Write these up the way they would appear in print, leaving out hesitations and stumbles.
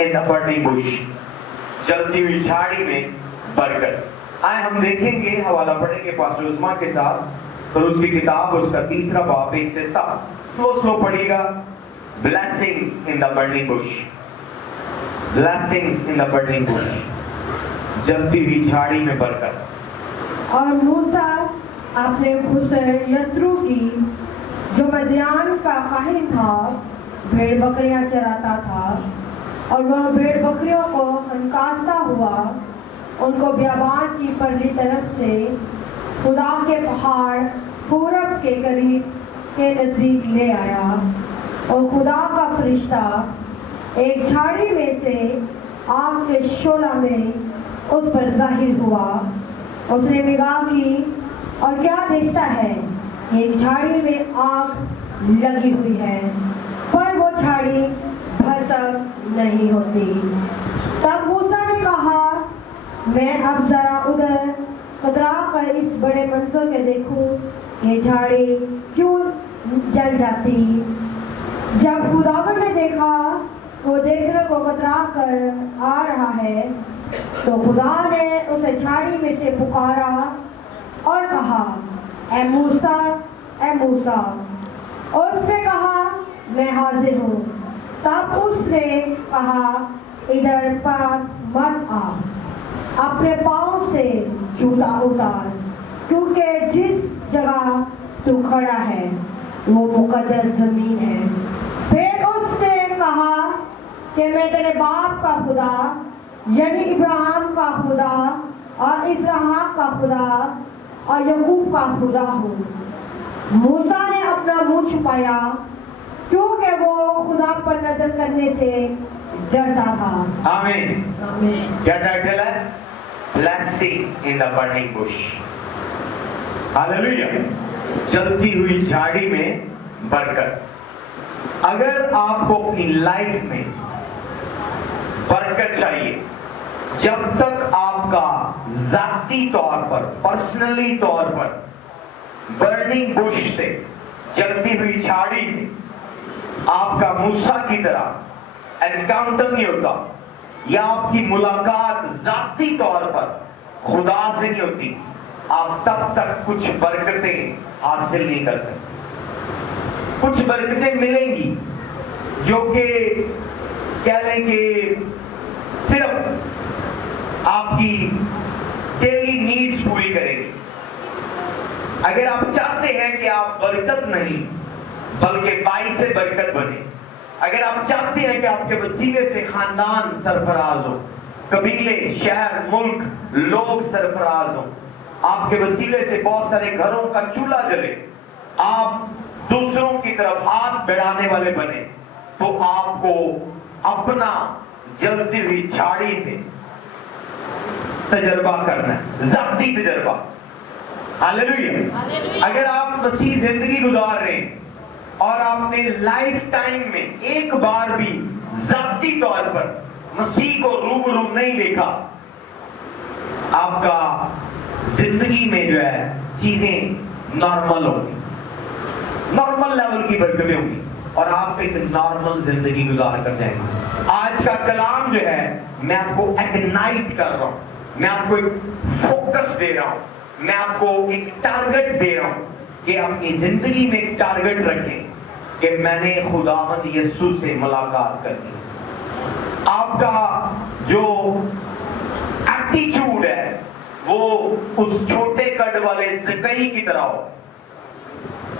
in the burning bush. जलती हुई झाड़ी में बरकत। आए हम देखेंगे, हवाला पढ़ेंगे पास्टर उस्मा के साथ, और उसकी किताब उसका 3 बाब 1 से 7। स्लो पढ़िएगा। Blessings in the burning bush. Blessings in the burning bush. जलती हुई झाड़ी में बरकत। और मूसा अपने यत्रो की जो मदियान का काहिन था, भेड़ बकरियां चराता था, और वह भेड़ बकरियों को हनकाता हुआ उनको बियाबान की परली तरफ से खुदा के पहाड़ पूरब के करीब के नजदीक ले आया। और खुदा का फरिश्ता एक झाड़ी में से आग के शोला में उस पर जाहिर हुआ। उसने निगाह की और क्या देखता है, एक झाड़ी में आग लगी हुई है, पर वो झाड़ी भस्म नहीं होती। तब मूसा ने कहा, मैं अब जरा उधर कतरा कर इस बड़े मंजर के देखूं, ये झाड़ी क्यों जल जाती। जब खुदावन ने देखा वो देखने को कतरा कर आ रहा है, तो खुदा ने उसे झाड़ी में से पुकारा और कहा, ए मूसा, ए मूसा। और उसने कहा, मैं हाजिर हूँ। तब उसने कहा, इधर पास मत आ, अपने पाँव से जूता उतार, क्योंकि जिस जगह तू खड़ा है वो मुकद्दस जमीन है। फिर उसने कहा कि मैं तेरे बाप का खुदा यानी इब्राहिम का खुदा और इसहाक का खुदा और यकूब का खुदा हूँ। मूसा ने अपना मुंह छुपाया क्योंकि वो खुदा पर नजर करने से डरता था। आमीन। क्या टाइटल है? Blessing in the burning Bush. Hallelujah. जलती हुई झाड़ी में बरकत। अगर आपको अपनी लाइफ में बरकत चाहिए, जब तक आपका जाती तौर पर, पर्सनली तौर पर बर्निंग बुश से, जलती हुई झाड़ी से आपका मूसा की तरह एनकाउंटर नहीं होता, या आपकी मुलाकात जाती तौर पर खुदा से नहीं होती, आप तब तक कुछ बरकतें हासिल नहीं कर सकते। कुछ बरकतें मिलेंगी जो कि कह लें कि सिर्फ आपकी डेली नीड्स पूरी करेगी। अगर आप चाहते हैं कि आप बरकत नहीं बल्कि बाई से बरकत बने, अगर आप चाहते हैं कि आपके वसीले से खानदान सरफराज हो, कबीले, शहर, मुल्क, लोग सरफराज हो, आपके वसीले से बहुत सारे घरों का चूल्हा जले, आप दूसरों की तरफ हाथ बढ़ाने वाले बने, तो आपको अपना जलती हुई झाड़ी से तजर्बा करना है, ज़ाती तजर्बा। हालेलुया। अगर आप मसीह जिंदगी गुजार रहे हैं और आपने लाइफ टाइम में एक बार भी ज़ाती तौर पर मसीह को रूबरू नहीं देखा, आपका जिंदगी में जो है चीजें नॉर्मल होंगी, नॉर्मल लेवल की बरकतें होंगी और आप एक नॉर्मल जिंदगी गुजार कर जाएंगे। आज का कलाम जो है मैं आपको एक्नाइट कर रहा हूं, मैं आपको एक फोकस दे रहा हूं, मैं आपको एक टारगेट दे रहा हूं कि अपनी जिंदगी में एक टारगेट रखें कि मैंने खुदावंद यीशु से मुलाकात करनी। आपका जो एटीट्यूड है वो उस छोटे कद वाले ज़कई की तरह हो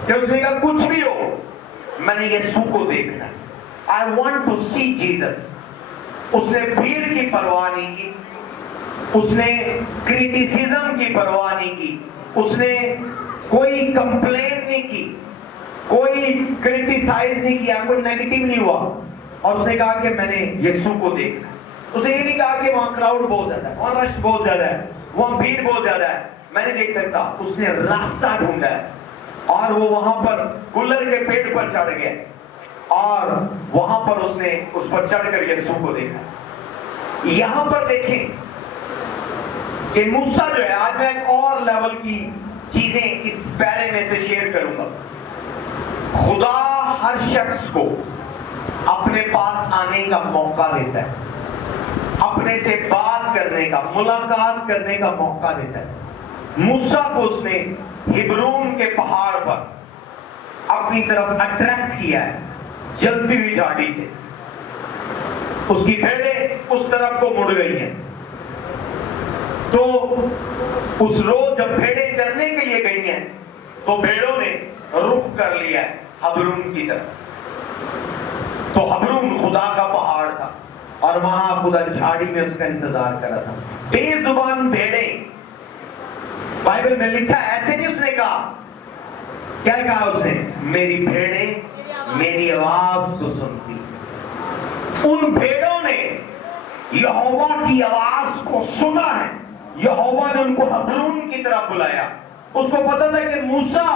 कि उसने कहा कुछ भी हो मैंने यीशु को देखना है, I want to see Jesus. उसने भीड़ की परवाह नहीं की, उसने क्रिटिसिज्म की परवाह नहीं की, उसने कोई कंप्लेन नहीं की, कोई क्रिटिसाइज नहीं किया, कोई नेगेटिव नहीं हुआ, और उसने कहा कि मैंने यीशु को देखना है। उसने ये नहीं कहा कि वहां क्राउड बहुत ज्यादा है, वहां रश बहुत ज्यादा है, वहां भीड़ बहुत ज्यादा है, मैं नहीं देख सकता। उसने रास्ता ढूंढा है और वो वहां पर गुलर के पेड़ पर चढ़ गया और वहां पर उसने उस पर चढ़कर यीशु को देखा। यहां पर देखें कि मूसा जो है, आज मैं एक और लेवल की चीजें इस बारे में से शेयर करूंगा। खुदा हर शख्स को اپنے پاس آنے کا موقع دیتا ہے, اپنے سے بات کرنے کا, ملاقات کرنے کا موقع دیتا ہے. موسیٰ کو اس نے ہبرون کے پہاڑ پر اپنی طرف اٹریکٹ کیا ہے جلتی ہوئی جھاڑی سے. اس کی بھیڑیں اس طرف کو مڑ گئی ہیں, تو اس روز جب بھیڑیں چلنے کے لیے گئی ہیں تو بھیڑوں نے رخ کر لیا ہے ہبرون کی طرف. تو ہبرون خدا کا پہاڑ تھا اور وہاں خدا جھاڑی میں اس کا انتظار کر رہا تھا. بے زبان بھیڑیں, بائبل میں لکھا ہے, ایسے نہیں اس نے کہا. کیا کہا اس نے؟ میری بھیڑیں میری آواز کو سنتی. ان بھیڑوں نے یہوہ کی آواز کو سنا ہے. یہوہ نے ان کو ہبرون کی طرف بلایا. اس کو پتا تھا کہ موسیٰ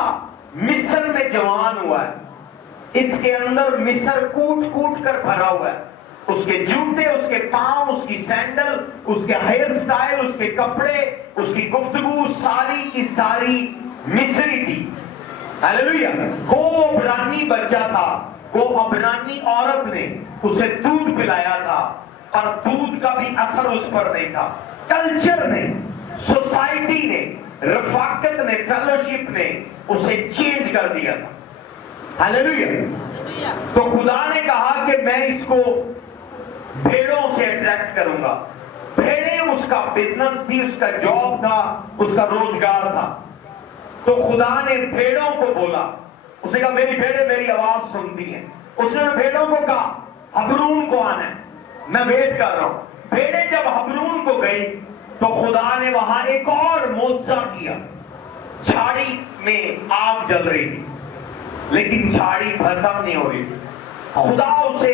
مصر میں جوان ہوا ہے, اس کے اندر مصر کوٹ کوٹ کر بھرا ہوا ہے. اس کے جوتے, اس کے پاؤں, اس کی سینڈل, اس کے ہیئر سٹائل, اس کے کپڑے, اس کی گفتگو ساری کی ساری مصری تھی. ہاللیلویہ. وہ عبرانی بچہ تھا, وہ عبرانی عورت نے اسے دودھ پلایا تھا, اور دودھ کا بھی اثر اس پر نہیں تھا. کلچر نے, سوسائٹی نے, رفاقت نے, فیلوشپ نے اسے چینج کر دیا تھا. ہاللیلویہ. تو خدا نے کہا کہ میں اس کو بھیڑوں سے اٹریکٹ کروں گا. بھیڑیں اس کا بزنس تھی, اس کا جاب تھا, اس کا روزگار تھا. تو خدا نے بھیڑوں کو بولا, اس نے کہا میری بھیڑیں میری آواز سنتی ہیں. اس نے بھیڑوں کو کہا ہبرون کو آنا ہے, میں ویٹ کر رہا ہوں. بھیڑیں جب ہبرون کو گئی تو خدا نے وہاں ایک اور معجزہ کیا. جھاڑی میں آگ جل رہی تھی لیکن جھاڑی بھسم نہیں ہو رہی تھی. خدا اسے,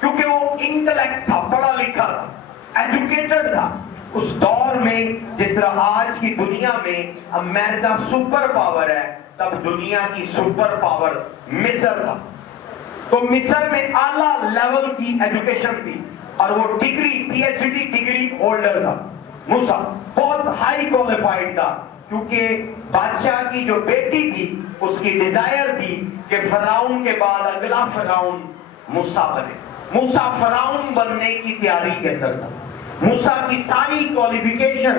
کیونکہ وہ انٹلیکٹ تھا, پڑھا لکھا تھا, ایجوکیٹڈ تھا. اس دور میں جس طرح آج کی دنیا میں امریکہ سپر پاور ہے, تب دنیا کی سپر پاور مصر تھا. تو مصر میں اعلیٰ لیول کی ایجوکیشن تھی اور وہ degree, P H D degree holder تھا. موسیٰ بہت ہائی کوالیفائڈ تھا, کیونکہ بادشاہ کی جو بیٹی تھی اس کی ڈیزائر تھی کہ فرعون کے بعد اگلا فرعون موسیٰ بنے. موسیٰ فرعون بننے کی تیاری کے اندر تھا. موسیٰ کی ساری کوالیفیکیشن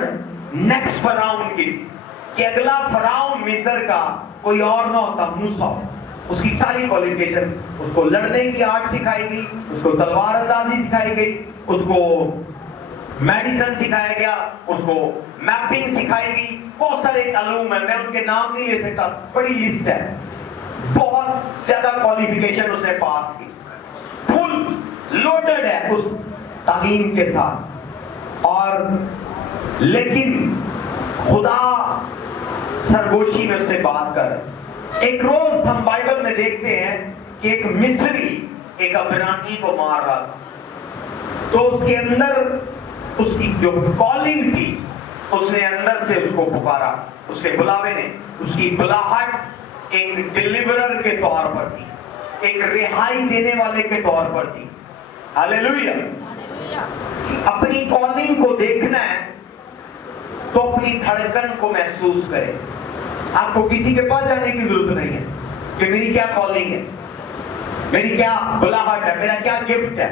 نیکسٹ فرعون کی, کہ اگلا فرعون مصر کا کوئی اور نہ ہوتا, موسیٰ. اس کی ساری کوالیفیکیشن, اس کو لڑنے کی آرٹ سکھائی گئی, اس کو تلوار اندازی سکھائی گئی, اس کو میڈیسن سکھایا گیا, اس کو میپنگ سکھائی گئی. بہت سارے علوم ہیں, میں ان کے نام نہیں لے سکتا, بڑی لسٹ ہے. بہت زیادہ کوالیفیکیشن اس نے پاس کی, فل لوڈڈ ہے اس تعلیم کے ساتھ. اور لیکن خدا سرگوشی میں اس سے بات کر. ایک روز ہم بائبل میں دیکھتے ہیں کہ ایک مصری ایک عبرانی کو مار رہا تھا. تو اس کے اندر اس کی جو کالنگ تھی, اس نے اندر سے اس کو پکارا. اس کے بلاوے نے, اس کی بلاہٹ ایک ڈیلیورر کے طور پر تھی, ایک رہائی دینے والے کے طور پر تھی. ہاللیلویہ. اپنی کالنگ کو دیکھنا ہے تو اپنی دھڑکن کو محسوس کرے. آپ کو کسی کے پاس جانے کی ضرورت نہیں ہے کہ میری کیا کالنگ ہے, میری کیا بلاہٹ ہے, میرا کیا گفٹ ہے.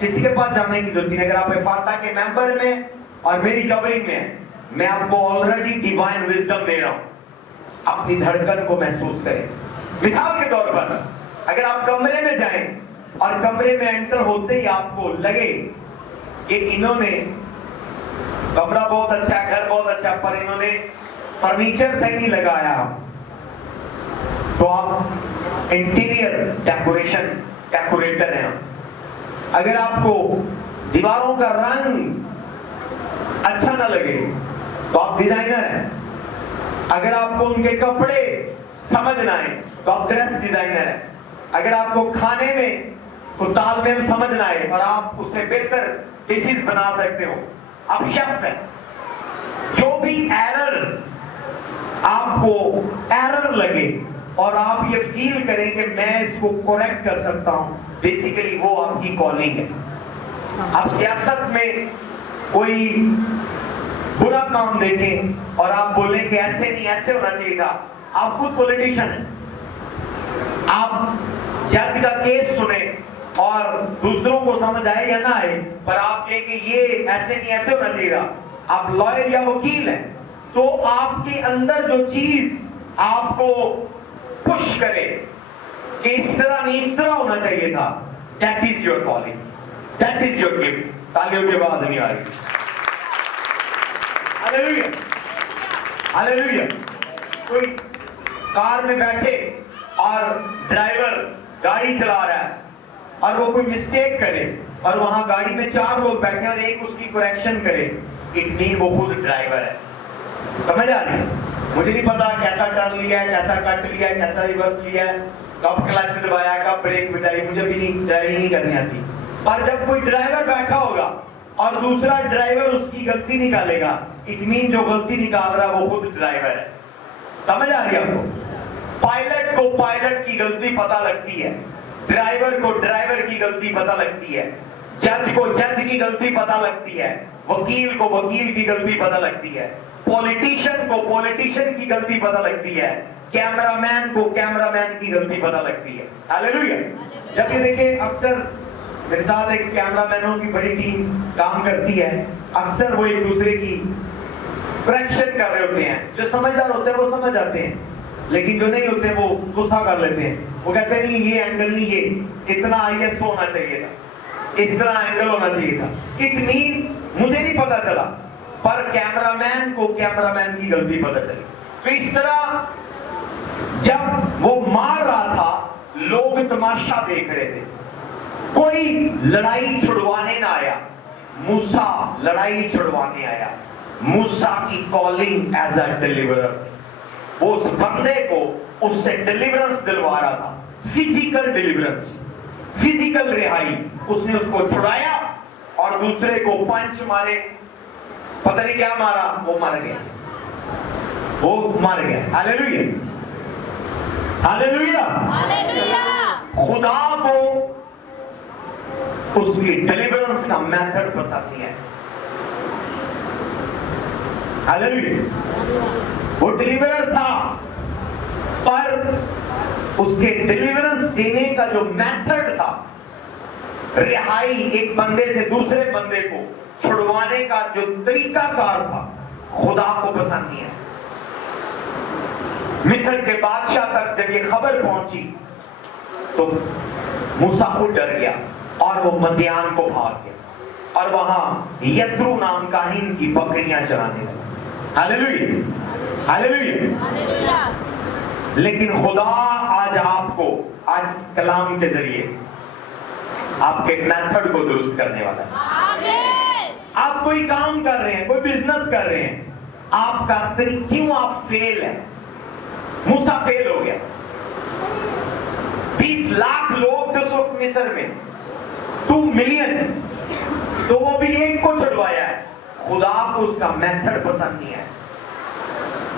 کسی کے پاس جانے کی ضرورت نہیں. اگر آپ فاتح کے ممبر میں اور میری کورنگ میں, میں آپ کو آلریڈی ڈیوائن وزڈم دے رہا ہوں. اپنی دھڑکن کو محسوس کریں. مثال کے طور پر اگر آپ کمرے میں جائیں اور کمرے میں انٹر ہوتے ہی آپ کو لگے کہ انہوں نے, کمرہ بہت اچھا ہے, گھر بہت اچھا ہے, پر انہوں نے فرنیچر صحیح نہیں لگایا, تو آپ انٹیریئر ڈیکوریشن ڈیکوریٹر ہیں. اگر آپ کو دیواروں کا رنگ اچھا نہ لگے تو آپ ڈیزائنر ہیں. اگر آپ کو ان کے کپڑے سمجھ نہ آئے تو آپ ڈریس ڈیزائنر ہیں. اگر آپ کو کھانے میں تو تال میل سمجھ نہ آئے اور آپ اس سے بہتر ڈشز بنا سکتے ہو, آپ شیف ہیں. جو بھی ایرر آپ کو ایرر لگے اور آپ یہ فیل کریں کہ میں اس کو کریکٹ کر سکتا ہوں, بیسیکلی وہ آپ کی کالنگ ہے. آپ سیاست میں کوئی برا کام دیکھیں اور آپ بولیں کہ ایسے نہیں ایسے ہونا چاہیے تھا, آپ خود پولیٹیشین ہیں. آپ جج کا کیس سنیں और दूसरों को समझ आए या ना आए, पर आप कहें कि ये ऐसे नहीं ऐसे होना चाहिए, आप लॉयर या वकील हैं, तो आपके अंदर जो चीज आपको पुश करे कि इस तरह नहीं इस तरह होना चाहिए था, that is your calling, that is your gift. तालियों की आवाज नहीं आ रही। Hallelujah, hallelujah. कोई कार में बैठे और ड्राइवर गाड़ी चला रहा है और वो कोई मिस्टेक करे और वहां गाड़ी में 4 लोग बैठे और एक उसकी करेक्शन करे, इट मीन वो खुद ड्राइवर है। समझ आ रही है? मुझे नहीं पता कैसा टर्न लिया है, कैसा कट लिया है, कैसा रिवर्स लिया है, कब क्लच दबाया, कब ब्रेक बजाई, मुझे भी नहीं ड्राइविंग नहीं करनी आती। पर जब कोई ड्राइवर बैठा होगा और दूसरा ड्राइवर उसकी गलती निकालेगा, इट मीन जो गलती निकाल रहा है वो खुद ड्राइवर है। समझ आ रही है आपको? पायलट को पायलट की गलती पता लगती है, ड्राइवर को ड्राइवर की गलती पता लगती है, जज को जज की गलती पता लगती है, वकील को वकील की गलती पता लगती है, पॉलिटिशियन को पॉलिटिशियन की गलती पता लगती है, कैमरामैन को कैमरामैन की गलती पता लगती है। हालेलुया। जब ये देखिए, अक्सर मेरे साथ एक कैमरामैनों की बड़ी टीम काम करती है, अक्सर वो एक दूसरे की करेक्शन कर रहे होते हैं। जो समझदार होते हैं वो समझ जाते हैं, लेकिन जो नहीं होते वो गुस्सा कर लेते हैं। वो कहते हैं नहीं ये एंगल नहीं, ये इतना IS होना चाहिए था, इस तरह एंगल होना चाहिए था। इट मीन मुझे नहीं पता चला, पर कैमरामैन को कैमरामैन की गलती पता चली। तो इस तरह जब वो मार रहा था, लोग तमाशा देख रहे थे, कोई लड़ाई छुड़वाने ना आया। मूसा लड़ाई छुड़वाने आया। मूसा की कॉलिंग एज अ डिलीवरर, वो उस बंदे को उससे डिलीवरेंस दिलवा रहा था, फिजिकल डिलीवरेंस, फिजिकल रिहाई। उसने उसको छुड़ाया और दूसरे को पंच मारे, पता नहीं क्या मारा, वो मर गया, वो मर गया। Hallelujah, hallelujah, hallelujah. खुदा को उसकी डिलीवरेंस का मेथड पसंद नहीं है। हालेलुया। वो डिलीवरर था, पर उसके डिलीवरेंस देने का जो मेथड था, रिहाई एक बंदे से दूसरे बंदे को छुड़वाने का जो तरीकाकार था, खुदा को पसंद नहीं है। मिस्र के बादशाह तक जब ये खबर पहुंची तो मूसा खुद डर गया और वो मदियान को भाग गया और वहां यत्रो नाम का की बकरियां चराने लगा। Hallelujah, hallelujah. लेकिन खुदा आज आपको, आज कलाम के जरिए आपके मेथड को दुरुस्त करने वाला है। आप कोई काम कर रहे हैं, कोई बिजनेस कर रहे हैं, आपका क्यों आप फेल है? मूसा फेल हो गया। 20 लाख लोग थे उस वक्त मिस्र में, 2 मिलियन, तो वो भी एक को छुड़वाया है। खुदा को उसका मेथड पसंद नहीं है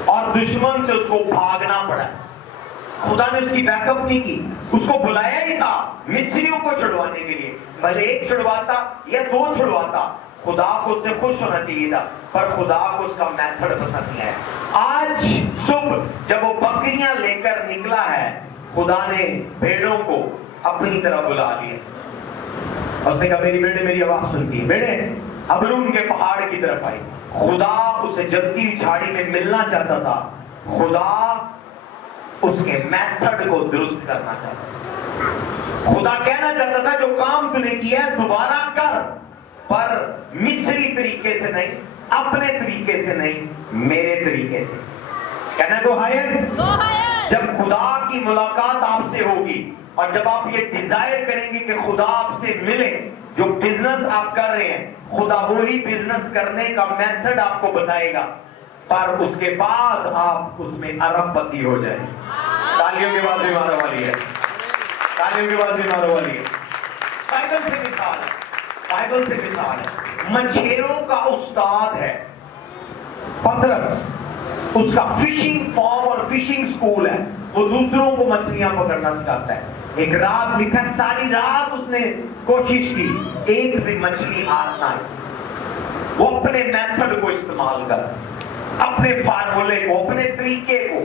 और दुश्मन से उसको भागना पड़ा। खुदा ने उसकी बैकअप नहीं की, उसको बुलाया ही था मिस्रियों को छुड़वाने के लिए। भले एक छुड़वाता या 2 छुड़वाता, खुदा को उससे खुश होना चाहिए था, पर खुदा को उसका मेथड पसंद नहीं है। आज सुबह जब वो बकरियां लेकर निकला है, खुदा ने भेड़ों को अपनी तरफ बुला लिया। उसने कहा मेरी बेटे मेरी आवाज सुनती है, बेटे अबरून के पहाड़ की तरफ आई। खुदा उसे जलती झाड़ी में मिलना चाहता था, खुदा उसके मेथड को दुरुस्त करना चाहता था। खुदा कहना चाहता था जो काम तूने किया है दोबारा कर, पर मिस्री तरीके से नहीं, अपने तरीके से नहीं, मेरे तरीके से। कहना गो हायर। जब खुदा की मुलाकात आपसे होगी और जब आप ये डिजायर करेंगे कि खुदा आपसे मिले, जो बिजनेस आप कर रहे हैं खुदा वही बिजनेस करने का मेथड आपको बताएगा, पर उसके बाद आप उसमें अरबपति हो जाए। तालियों के बाद भी मारो वाली है, तालियों के बाद भी मारो वाली है। बाइबल से मिसाल है, बाइबल से मिसाल है। मछेरों का उस्ताद है पतरस, उसका फिशिंग फॉर्म और फिशिंग स्कूल है। वो दूसरों को मछलियां पकड़ना सिखाता है। एक रात लिखा, सारी रात उसने कोशिश की, एक भी मछली हाथ ना आई। वो अपने मेथड को इस्तेमाल कर, अपने फार्मूले को, अपने तरीके को।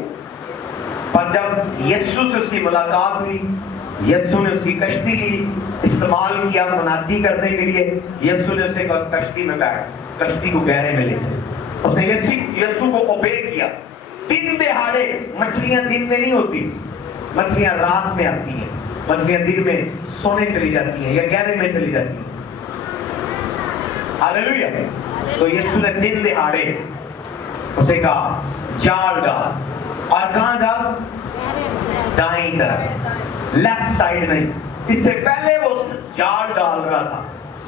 पर जब यीशु से उसकी मुलाकात हुई, यीशु ने उसकी कश्ती इस्तेमाल किया मनाती करने के लिए। यीशु ने उसे कहा कश्ती में बैठ, कश्ती को गहरे में ले चले। उसने यीशु को ओबे किया। दिन दहाड़े, मछलियां दिन में नहीं होती, मछलियां रात में आती हैं, मछलियां दिन में सोने चली जाती हैं या गहरे में चली जाती हैं। हालेलुया। तो यीशु ने दिन दहाड़े उसे कहा जाल डाल, और कहां डाल? दाईं तरफ, लेफ्ट साइड नहीं। इससे पहले वो जाल डाल रहा था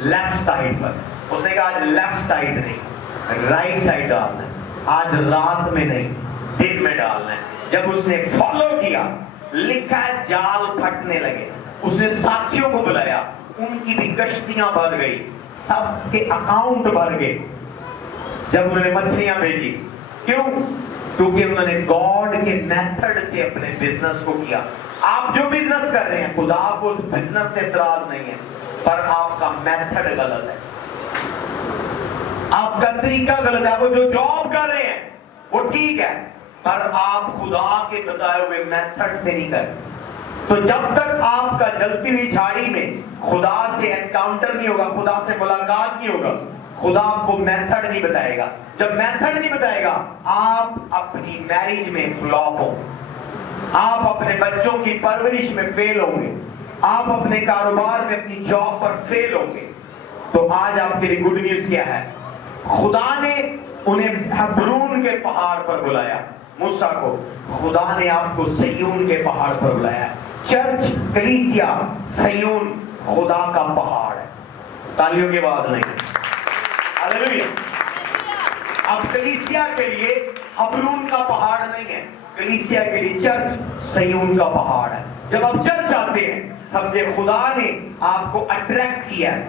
लेफ्ट साइड पर, उसने कहा आज लेफ्ट साइड नहीं, राइट साइड डालना है, आज रात में नहीं दिन में डालना है। जब उसने फॉलो किया, लिखा है जाल फटने लगे। उसने साथियों को बुलाया, उनकी भी कश्तियां भर गई, सबके अकाउंट भर गए जब उन्होंने मछलियां भेजी। क्यों? क्योंकि उन्होंने गॉड के मेथड से अपने बिजनेस को किया। आप जो बिजनेस कर रहे हैं, खुदा को उस बिजनेस से इतराज नहीं है, पर आपका मेथड गलत है, आपका तरीका गलत है। वो जो जॉब कर रहे हैं वो ठीक है, पर आप खुदा के बताए हुए मेथड से नहीं कर। तो जब तक आपका जलती हुई झाड़ी में खुदा से एनकाउंटर नहीं होगा, खुदा से मुलाकात नहीं होगा, खुदा आपको मेथड नहीं बताएगा। जब मेथड नहीं बताएगा, आप अपनी मैरिज में फ्लॉप हो, आप अपने बच्चों की परवरिश में फेल होंगे, आप अपने कारोबार में अपनी जॉब पर फेल होंगे। तो आज आपके लिए गुड न्यूज क्या है? खुदा ने उन्हें हबरून के पहाड़ पर बुलाया, मूसा को खुदा ने आपको सयून के पहाड़ पर बुलाया। चर्च, कलीसिया, सयून खुदा का पहाड़ है। तालियों के बाद नहीं। हालेलुया। अब कलीसिया के लिए हबरून का पहाड़ नहीं है, कलीसिया के लिए चर्च सयून का पहाड़ है। जब आप चर्च आते हैं, समझे खुदा ने आपको अट्रैक्ट किया है,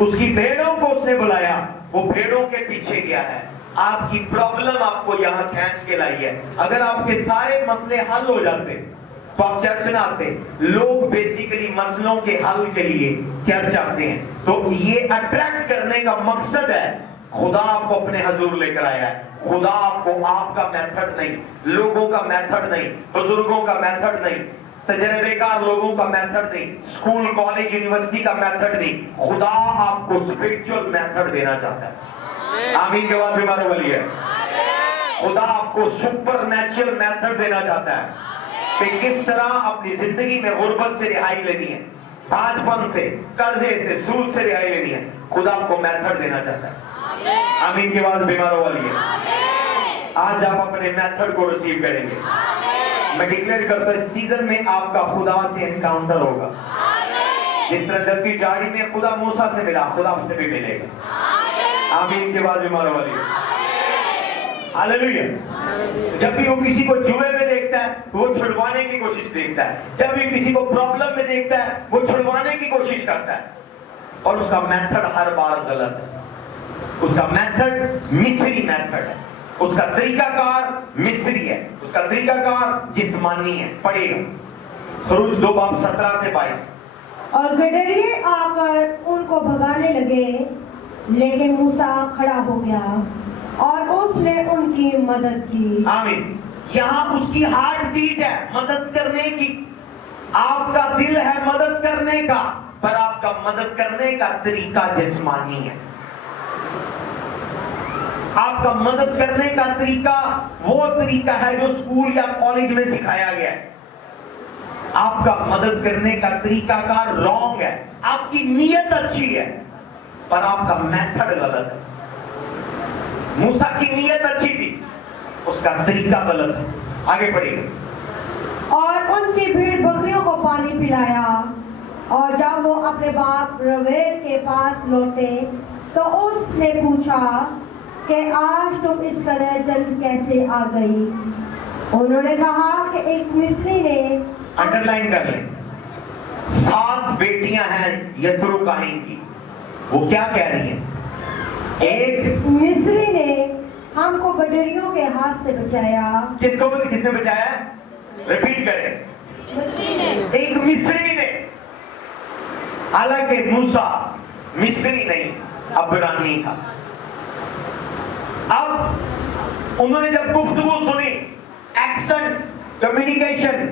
उसकी भेड़ों को उसने बुलाया, वो भेड़ों के पीछे गया है। आपकी प्रॉब्लम आपको यहाँ खींच के लाई है। अगर आपके सारे मसले हल हो जाते तो आप चर्च ना आते। लोग बेसिकली मसलों के हल के लिए चर्च आते हैं। तो ये अट्रैक्ट करने का मकसद है, खुदा आपको अपने हजूर लेकर आया है। खुदा आपको आपका मेथड नहीं, लोगों का मेथड नहीं, बुजुर्गों का मेथड नहीं, तजर्बेकार लोगों का मेथड नहीं, स्कूल कॉलेज यूनिवर्सिटी का मेथड नहीं, खुदा आपको स्पिरिचुअल मेथड देना चाहता है। आमीन के बाद बीमारों वाली है। खुदा आपको सुपर नेचुरल मेथड देना चाहता है कि किस तरह अपनी जिंदगी में गुर्बत से रिहाई लेनी है, बाजपन से, कर्जे से, सूद से रिहाई लेनी है। खुदा आपको मेथड देना चाहता है। आमीन के बाद बीमारों वाली है। आज आप अपने मेथड को रिसीव करेंगे। मैं डिक्लेयर करता हूं, इस सीजन में आपका खुदा से एनकाउंटर होगा। जिस तरह जबकि झाड़ी में खुदा मूसा से मिला, खुदा आपसे भी मिलेगा। आमीन के बाद बीमारों वाली है। हालेलुया। जब भी वो किसी को जुए में देखता है, वो छुड़वाने की कोशिश देखता है। जब भी किसी को प्रॉब्लम में देखता है, वो छुड़वाने की कोशिश करता है, और उसका मेथड हर बार गलत है। उसका मेथड मिस्री मेथड है, उसका तरीकाकार मिस्री है, उसका तरीकाकार जिस्मानी है। पढ़ेगा खरूज 2:17 से 22। और गडरिये आकर उनको भगाने लगे, लेकिन मूसा खड़ा हो गया और उसने उनकी मदद की। आमीन। यहाँ उसकी हार्ट बीट है मदद करने की। आपका दिल है मदद करने का, पर आपका मदद करने का तरीका जिस्मानी है। आपका मदद करने का तरीका वो तरीका है जो स्कूल या कॉलेज में सिखाया गया है। आपका मदद करने का तरीकाकार रॉन्ग है। आपकी नीयत अच्छी है, पर आपका मेथड गलत है। मूसा की नीयत अच्छी थी, उसका तरीका गलत है। आगे बढ़िए। और उनकी भेड़ बकरियों को पानी पिलाया, और जब वो अपने बाप रवेल के पास लौटे तो उसने पूछा कि आज तुम इस तरह जल्द कैसे आ गई? उन्होंने कहा कि एक मिस्री ने, अंडरलाइन कर लें, 7 बेटियां हैं यथरो काहीन की। वो क्या कह रही हैं? एक मिस्री ने हमको गडरियों के हाथ से बचाया। किसने बचाया? रिपीट करें। एक मिस्री ने। हालांकि मूसा मिस्री नहीं, अब्रानी था। अब उन्होंने जब गुफ्तगू सुनी, एक्सेंट, कम्युनिकेशन,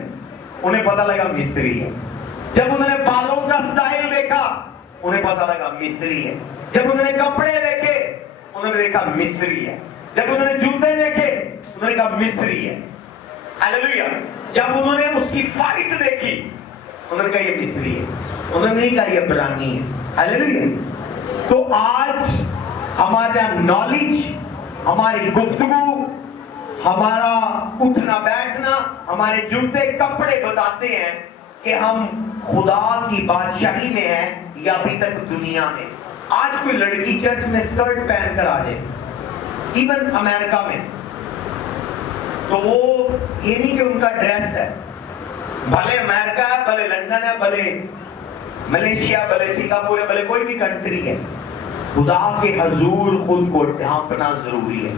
उन्हें पता लगा मिस्री है। जब उन्होंने बालों का स्टाइल देखा उन्हें पता लगा मिस्री है। जब उन्होंने कपड़े देखे उन्होंने देखा मिस्री है। जब उन्होंने जूते देखे उन्होंने कहा मिस्री है। हालेलुया। जब उन्होंने उसकी फाइट देखी उन्होंने कहा ये मिस्री है, उन्होंने नहीं कहा ये इब्रानी है। हालेलुया। तो आज हमारा नॉलेज, हमारी गुफ्तगू, हमारा उठना बैठना, हमारे जूते कपड़े बताते हैं कि हम खुदा की बादशाही में हैं या अभी तक दुनिया में। आज कोई लड़की चर्च में स्कर्ट पहन कर आ जाए, इवन अमेरिका में, तो वो ये नहीं कि उनका ड्रेस है, भले अमेरिका है, भले लंदन है, भले मलेशिया, भले सिंगापुर है, भले कोई भी कंट्री है, खुदा के हजूर खुद को ढांपना जरूरी है।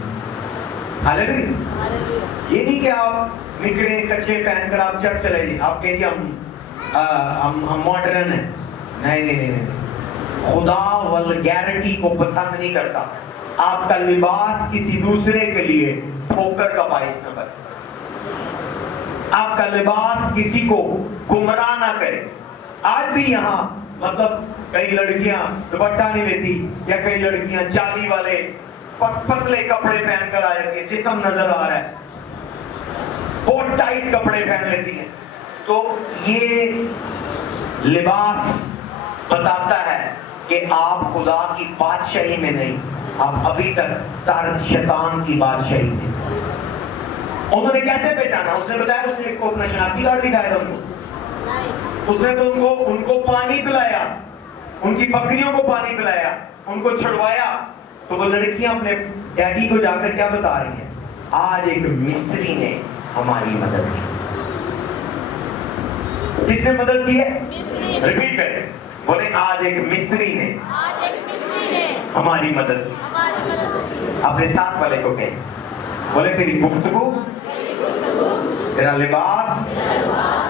हालेलुया। ये नहीं कि आप निकले कच्चे पहनकर आप चर्च चले जाइए, आप कहिए हम मॉडर्न हैं। नहीं नहीं नहीं, खुदा वल्गैरिटी को पसंद नहीं करता। आपका लिबास किसी दूसरे के लिए ठोकर का बाइस न बने, आपका लिबास किसी को गुमराह ना करे। आज भी यहाँ मतलब कई लड़कियां दुपट्टा नहीं लेती, या कई लड़कियां चाली वाले पतले कपड़े पहनकर आ जाती है, जिस्म नजर आ रहा है, बहुत टाइट कपड़े पहन लेती हैं। तो ये लिबास बताता है कि आप खुदा की बादशाही में नहीं, आप अभी तक शैतान की बादशाही में। उन्होंने कैसे पहचाना? उसने बताया, उसने एक अपना शनाख्ती कार्ड दिखाया था उनको, उसने तो उनको पानी पिलाया, उनकी बकरियों को पानी पिलाया, उनको छुड़वाया। तो वो लड़कियां अपने डैडी को जाकर क्या बता रही हैं? आज एक मिस्री ने हमारी मदद की। किसने मदद की है? रिपीट करें, बोले आज एक मिस्री ने हमारी मदद की। अपने साथ वाले को कहें, बोले तेरी गुफ्तगू, तेरा लिबास,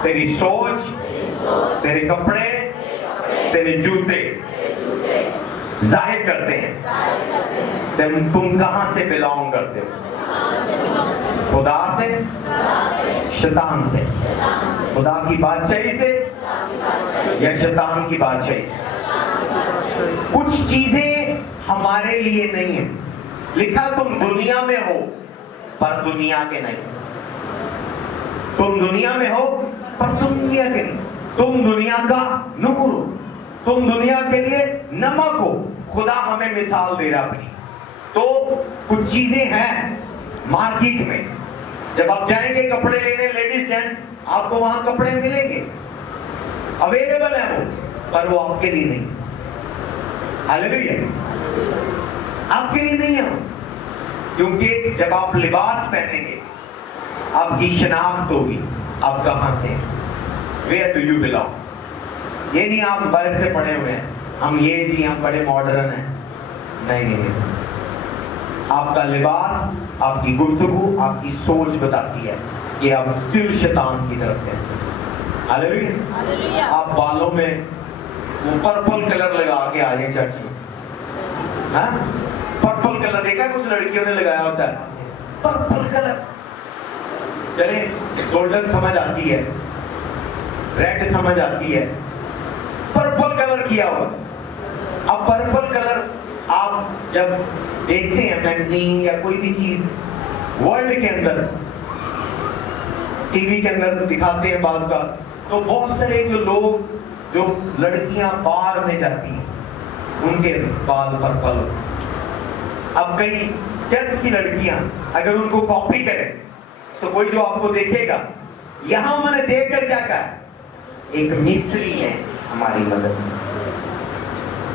तेरी सोच, तेरे कपड़े, तेरे जूते जाहिर करते हैं तुम कहां से बिलोंग करते हो, खुदा से, शैतान से, खुदा की बादशाही से या शैतान की बादशाही से। कुछ चीजें हमारे लिए नहीं है। लिखा तुम दुनिया में हो पर दुनिया के नहीं, तुम दुनिया में हो पर तुम दुनिया के नहीं, तुम दुनिया का नूर हो, तुम दुनिया के लिए नमक हो। खुदा हमें मिसाल दे रहा अपनी। तो कुछ चीजें हैं मार्केट में, जब आप जाएंगे कपड़े लेने, लेडीज जेंट्स, आपको वहां कपड़े मिलेंगे, अवेलेबल है वो, पर वो आपके लिए नहीं। हालेलुया। आपके लिए नहीं है, क्योंकि जब आप लिबास पहनेंगे आपकी शनाख्त होगी, आप कहां से हैं, वेयर डू यू बिलोंग। ये नहीं आप बाहर से पढ़े हुए हैं, हम ये जी हम बड़े मॉडर्न हैं, नहीं नहीं नहीं। आपका लिबास, आपकी गुफ्तगू, आपकी सोच बताती है कि आप स्टिल शैतान की तरफ से। हालेलुया। आप बालों में वो पर्पल कलर लगा के आए चर्च में, हाँ? पर्पल कलर देखा कुछ लड़कियों ने लगाया होता है, पर्पल कलर। चले गोल्डन समझ आती है, रेड समझ आती है, पर्पल कलर किया हुआ। अब पर्पल कलर आप जब देखते हैं मैगजीन या कोई भी चीज वर्ल्ड के अंदर, टीवी के अंदर दिखाते हैं बाल का, तो बहुत सारे जो लोग, जो लड़कियां बार में जाती हैं, उनके बाल पर्पल। अब कई चर्च की लड़कियां अगर उनको कॉपी करें तो कोई जो आपको देखेगा, यहां मैंने देख कर क्या कहा, एक मिस्री है हमारी मदद।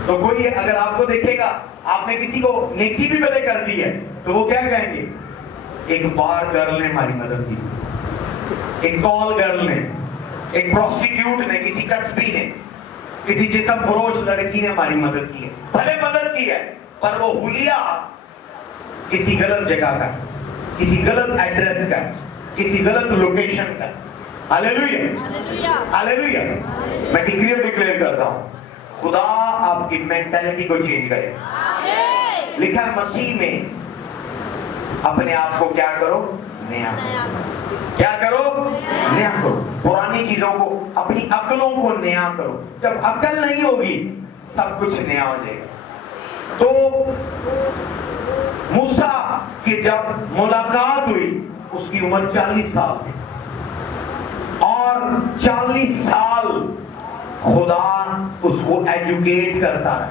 तो कोई अगर आपको देखेगा आपने किसी को नेकी भी पहले कर दी है, तो वो क्या कहेंगे, एक बार गर्ल ने हमारी मदद की, एक कॉल गर्ल ने, एक प्रोस्टिट्यूट ने, किसी कस्बी ने, किसी जिस्म फरोश लड़की ने हमारी मदद की है। भले मदद की है, पर वो हुलिया किसी गलत जगह का, किसी गलत एड्रेस का, किसी गलत लोकेशन का। Hallelujah, hallelujah. मैं डिक्लेयर करता हूं, खुदा आपकी मेंटालिटी को चेंज करे। लिखा मसीह में अपने आप को क्या करो, नया। क्या करो? नया करो। पुरानी चीजों को, अपनी अकलों को नया करो। जब अकल नहीं होगी सब कुछ नया हो जाएगा। तो मूसा की जब मुलाकात हुई उसकी उम्र 40 साल थी और 40 साल खुदा उसको एजुकेट करता है।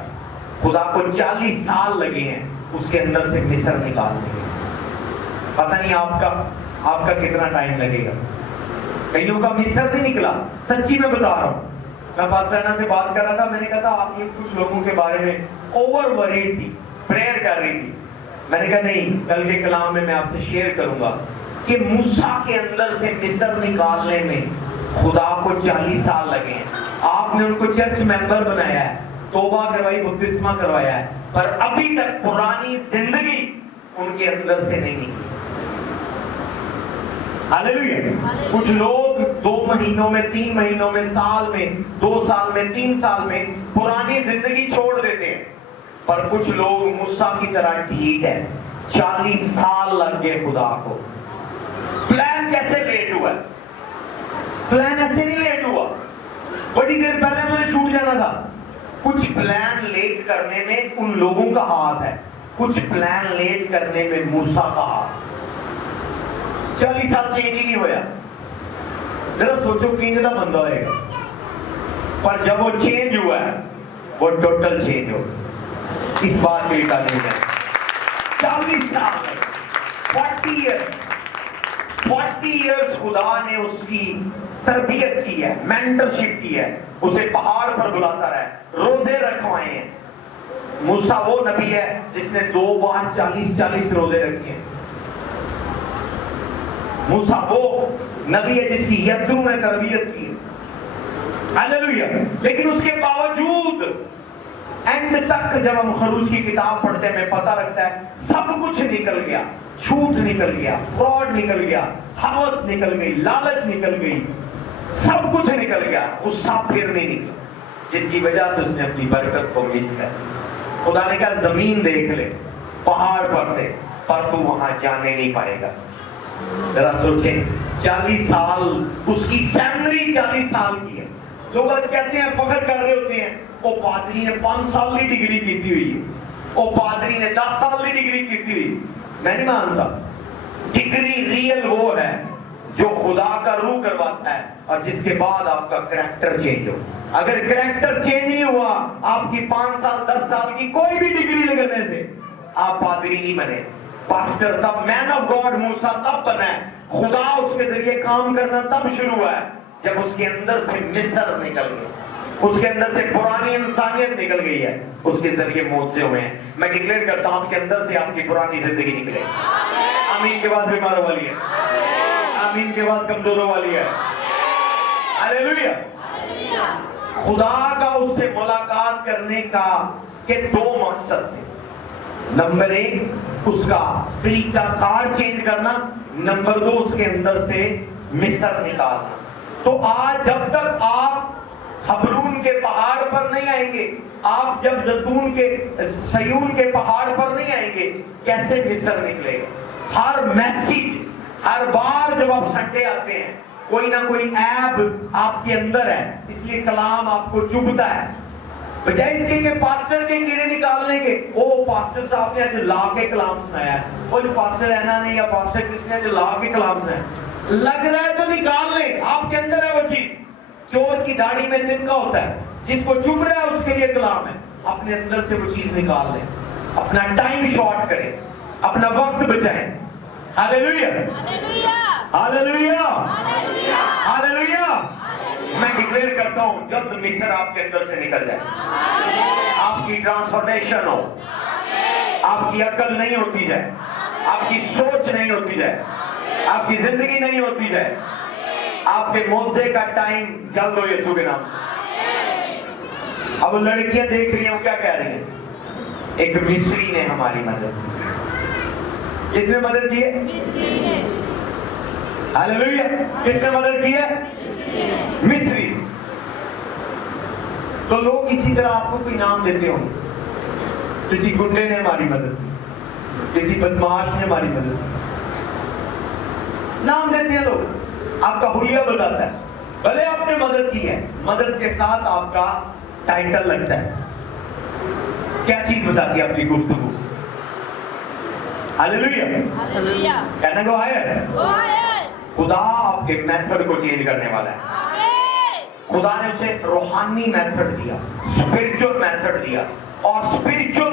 खुदा को 40 साल लगे हैं उसके अंदर से मिस्र निकालने के। पता नहीं आपका कितना टाइम लगेगा। कईयों का मिस्र नहीं निकला, सच्ची में बता रहा हूँ। मैं पास्टर से बात कर रहा था, मैंने कहा था आप ये कुछ लोगों के बारे में ओवर वरीड थी, प्रेयर कर रही थी। मैंने कहा नहीं, कल के कलाम में मैं आपसे शेयर करूंगा कि मूसा के अंदर से मिस्र निकालने में खुदा को 40 साल लगे हैं। आपने उनको चर्च मेंबर बनाया है, तौबा करवाई, बपतिस्मा करवाया है, पर अभी तक पुरानी जिंदगी उनके अंदर से नहीं निकली। हालेलुया। कुछ लोग 2 महीनों में, 3 महीनों में, साल में, 2 साल में, 3 साल में पुरानी जिंदगी छोड़ देते हैं, पर कुछ लोग मूसा की तरह ठीक है 40 साल लग गए खुदा को। प्लान कैसे लेट हुआ? प्लान ऐसे नहीं लेट हुआ, बड़ी देर पहले मुझे छूट जाना था। कुछ प्लान लेट करने में उन लोगों का हाथ है, कुछ प्लान लेट करने में मूसा का हाथ। 40 साल चेंज ही नहीं होया। जरा सोचो किंग का बंदा होएगा, पर जब वो चेंज हुआ है वो टोटल चेंज हो गया। इस बात पे नहीं है। 40 साल 40 इयर्स खुदा ने उसकी तरबियत की है, मेंटरशिप की है, उसे पहाड़ पर बुलाता रहा, रोजे रखवाए हैं। मूसा वो नबी है जिसने 2 बार 40 रोजे रखे हैं। मूसा वो नबी है जिसकी यद्दू में तरबियत की है। हालेलुया। लेकिन उसके बावजूद एंड तक जब हम खरूज की किताब पढ़ते हैं हमें पता लगता है सब कुछ निकल गया। झूठ निकल गया, फ्रॉड निकल गया, हवस निकल गई, लालच निकल गई, सब कुछ निकल गया। गुस्सा फिर नहीं निकला, जिसकी वजह से उसने अपनी बरकत को मिस कर। खुदा ने कहा जमीन देख ले पहाड़ पर से, पर तू वहां जाने नहीं पाएगा। जरा सोचें, 40 साल उसकी सैलरी 40 साल की है। लोग आज कहते हैं, फख्र कर रहे होते हैं, ओ पादरी ने 5 साल की डिग्री की हुई है, ओ पादरी ने 10 साल की डिग्री की हुई। मैं नहीं मानता। डिग्री रियल वो है जो खुदा का रूह करवाता है और जिसके बाद आपका कैरेक्टर चेंज हो। अगर कैरेक्टर चेंज नहीं हुआ, आपकी 5 साल 10 साल की कोई भी डिग्री लगने से आप पादरी नहीं बने। पास्टर तब, मैन ऑफ गॉड मूसा तब बना है, खुदा उसके जरिए काम करना तब शुरू हुआ है जब उसके अंदर से मिस्र निकल गया, उसके अंदर से पुरानी इंसानियत निकल गई है, उसके जरिए मोजे हुए हैं। मैं डिक्लेयर करता हूं आपके अंदर से आपकी पुरानी जिंदगी निकले। आमीन के बाद बीमारों वाली है, आमीन के बाद कमजोरों वाली है। हालेलुया। खुदा का उससे मुलाकात करने का के 2 मकसद थे। नंबर 1 उसका तरीका कार चेंज करना, नंबर 2 उसके अंदर से मिस्र निकालना। तो आज जब तक आप हबरून के पहाड़ पर नहीं आएंगे, आप जब जैतून के सयून के पहाड़ पर नहीं आएंगे, कैसे मिस्र निकलेगा? हर मैसेज, हर बार जब आप संडे आते हैं, कोई ना कोई ऐब आपके अंदर है, इसलिए कलाम आपको चुभता है। बजाय इसके कि पास्टर के कीड़े निकालने के, ओ पास्टर साहब ने आज ला के कलाम सुनाया है, और पास्टर ऐना ने या पास्टर कृष्ण ने जो ला के कलाम सुनाया, लग रहा है तो निकाल ले, आपके अंदर है वो चीज। चोर की दाढ़ी में तिनका होता है, जिसको चुभ रहा है उसके लिए कलाम है। अपने अंदर से वो चीज निकाल ले, अपना टाइम शॉर्ट करें, अपना वक्त बचाएं। Hallelujah, hallelujah, hallelujah. मैं डिक्लेयर करता हूं जब मिस्र आपके अंदर से निकल जाए, आपकी ट्रांसफॉर्मेशन हो, आपकी अकल नहीं होती जाए, आपकी सोच नहीं होती जाए, आपकी जिंदगी नहीं होती जाए, आपके मोजे का टाइम जल्द हो यीशु के नाम से। अब लड़कियां देख रही हैं, वो क्या कह रही हैं? एक मिस्री ने हमारी मदद की। किसने मदद की है? हालेलुया। किसने मदद की है? मिस्री। तो लोग इसी तरह आपको कोई नाम देते होंगे, किसी गुंडे ने हमारी मदद की, किसी बदमाश ने हमारी मदद की, नाम देते हैं लोग। آپ کا حلیہ بتاتا ہے. بھلے آپ نے مدد کی ہے, مدد کے ساتھ آپ کا ٹائٹل لگتا ہے. کیا چیز بتاتی ہے آپ کی گفتگو؟ ہاللیلویہ. کہنے کو آئے, خدا آپ کے میتھڈ کو چینج کرنے والا ہے. خدا نے اسے روحانی میتھڈ دیا, اسپرچل میتھڈ دیا, اور اسپرچل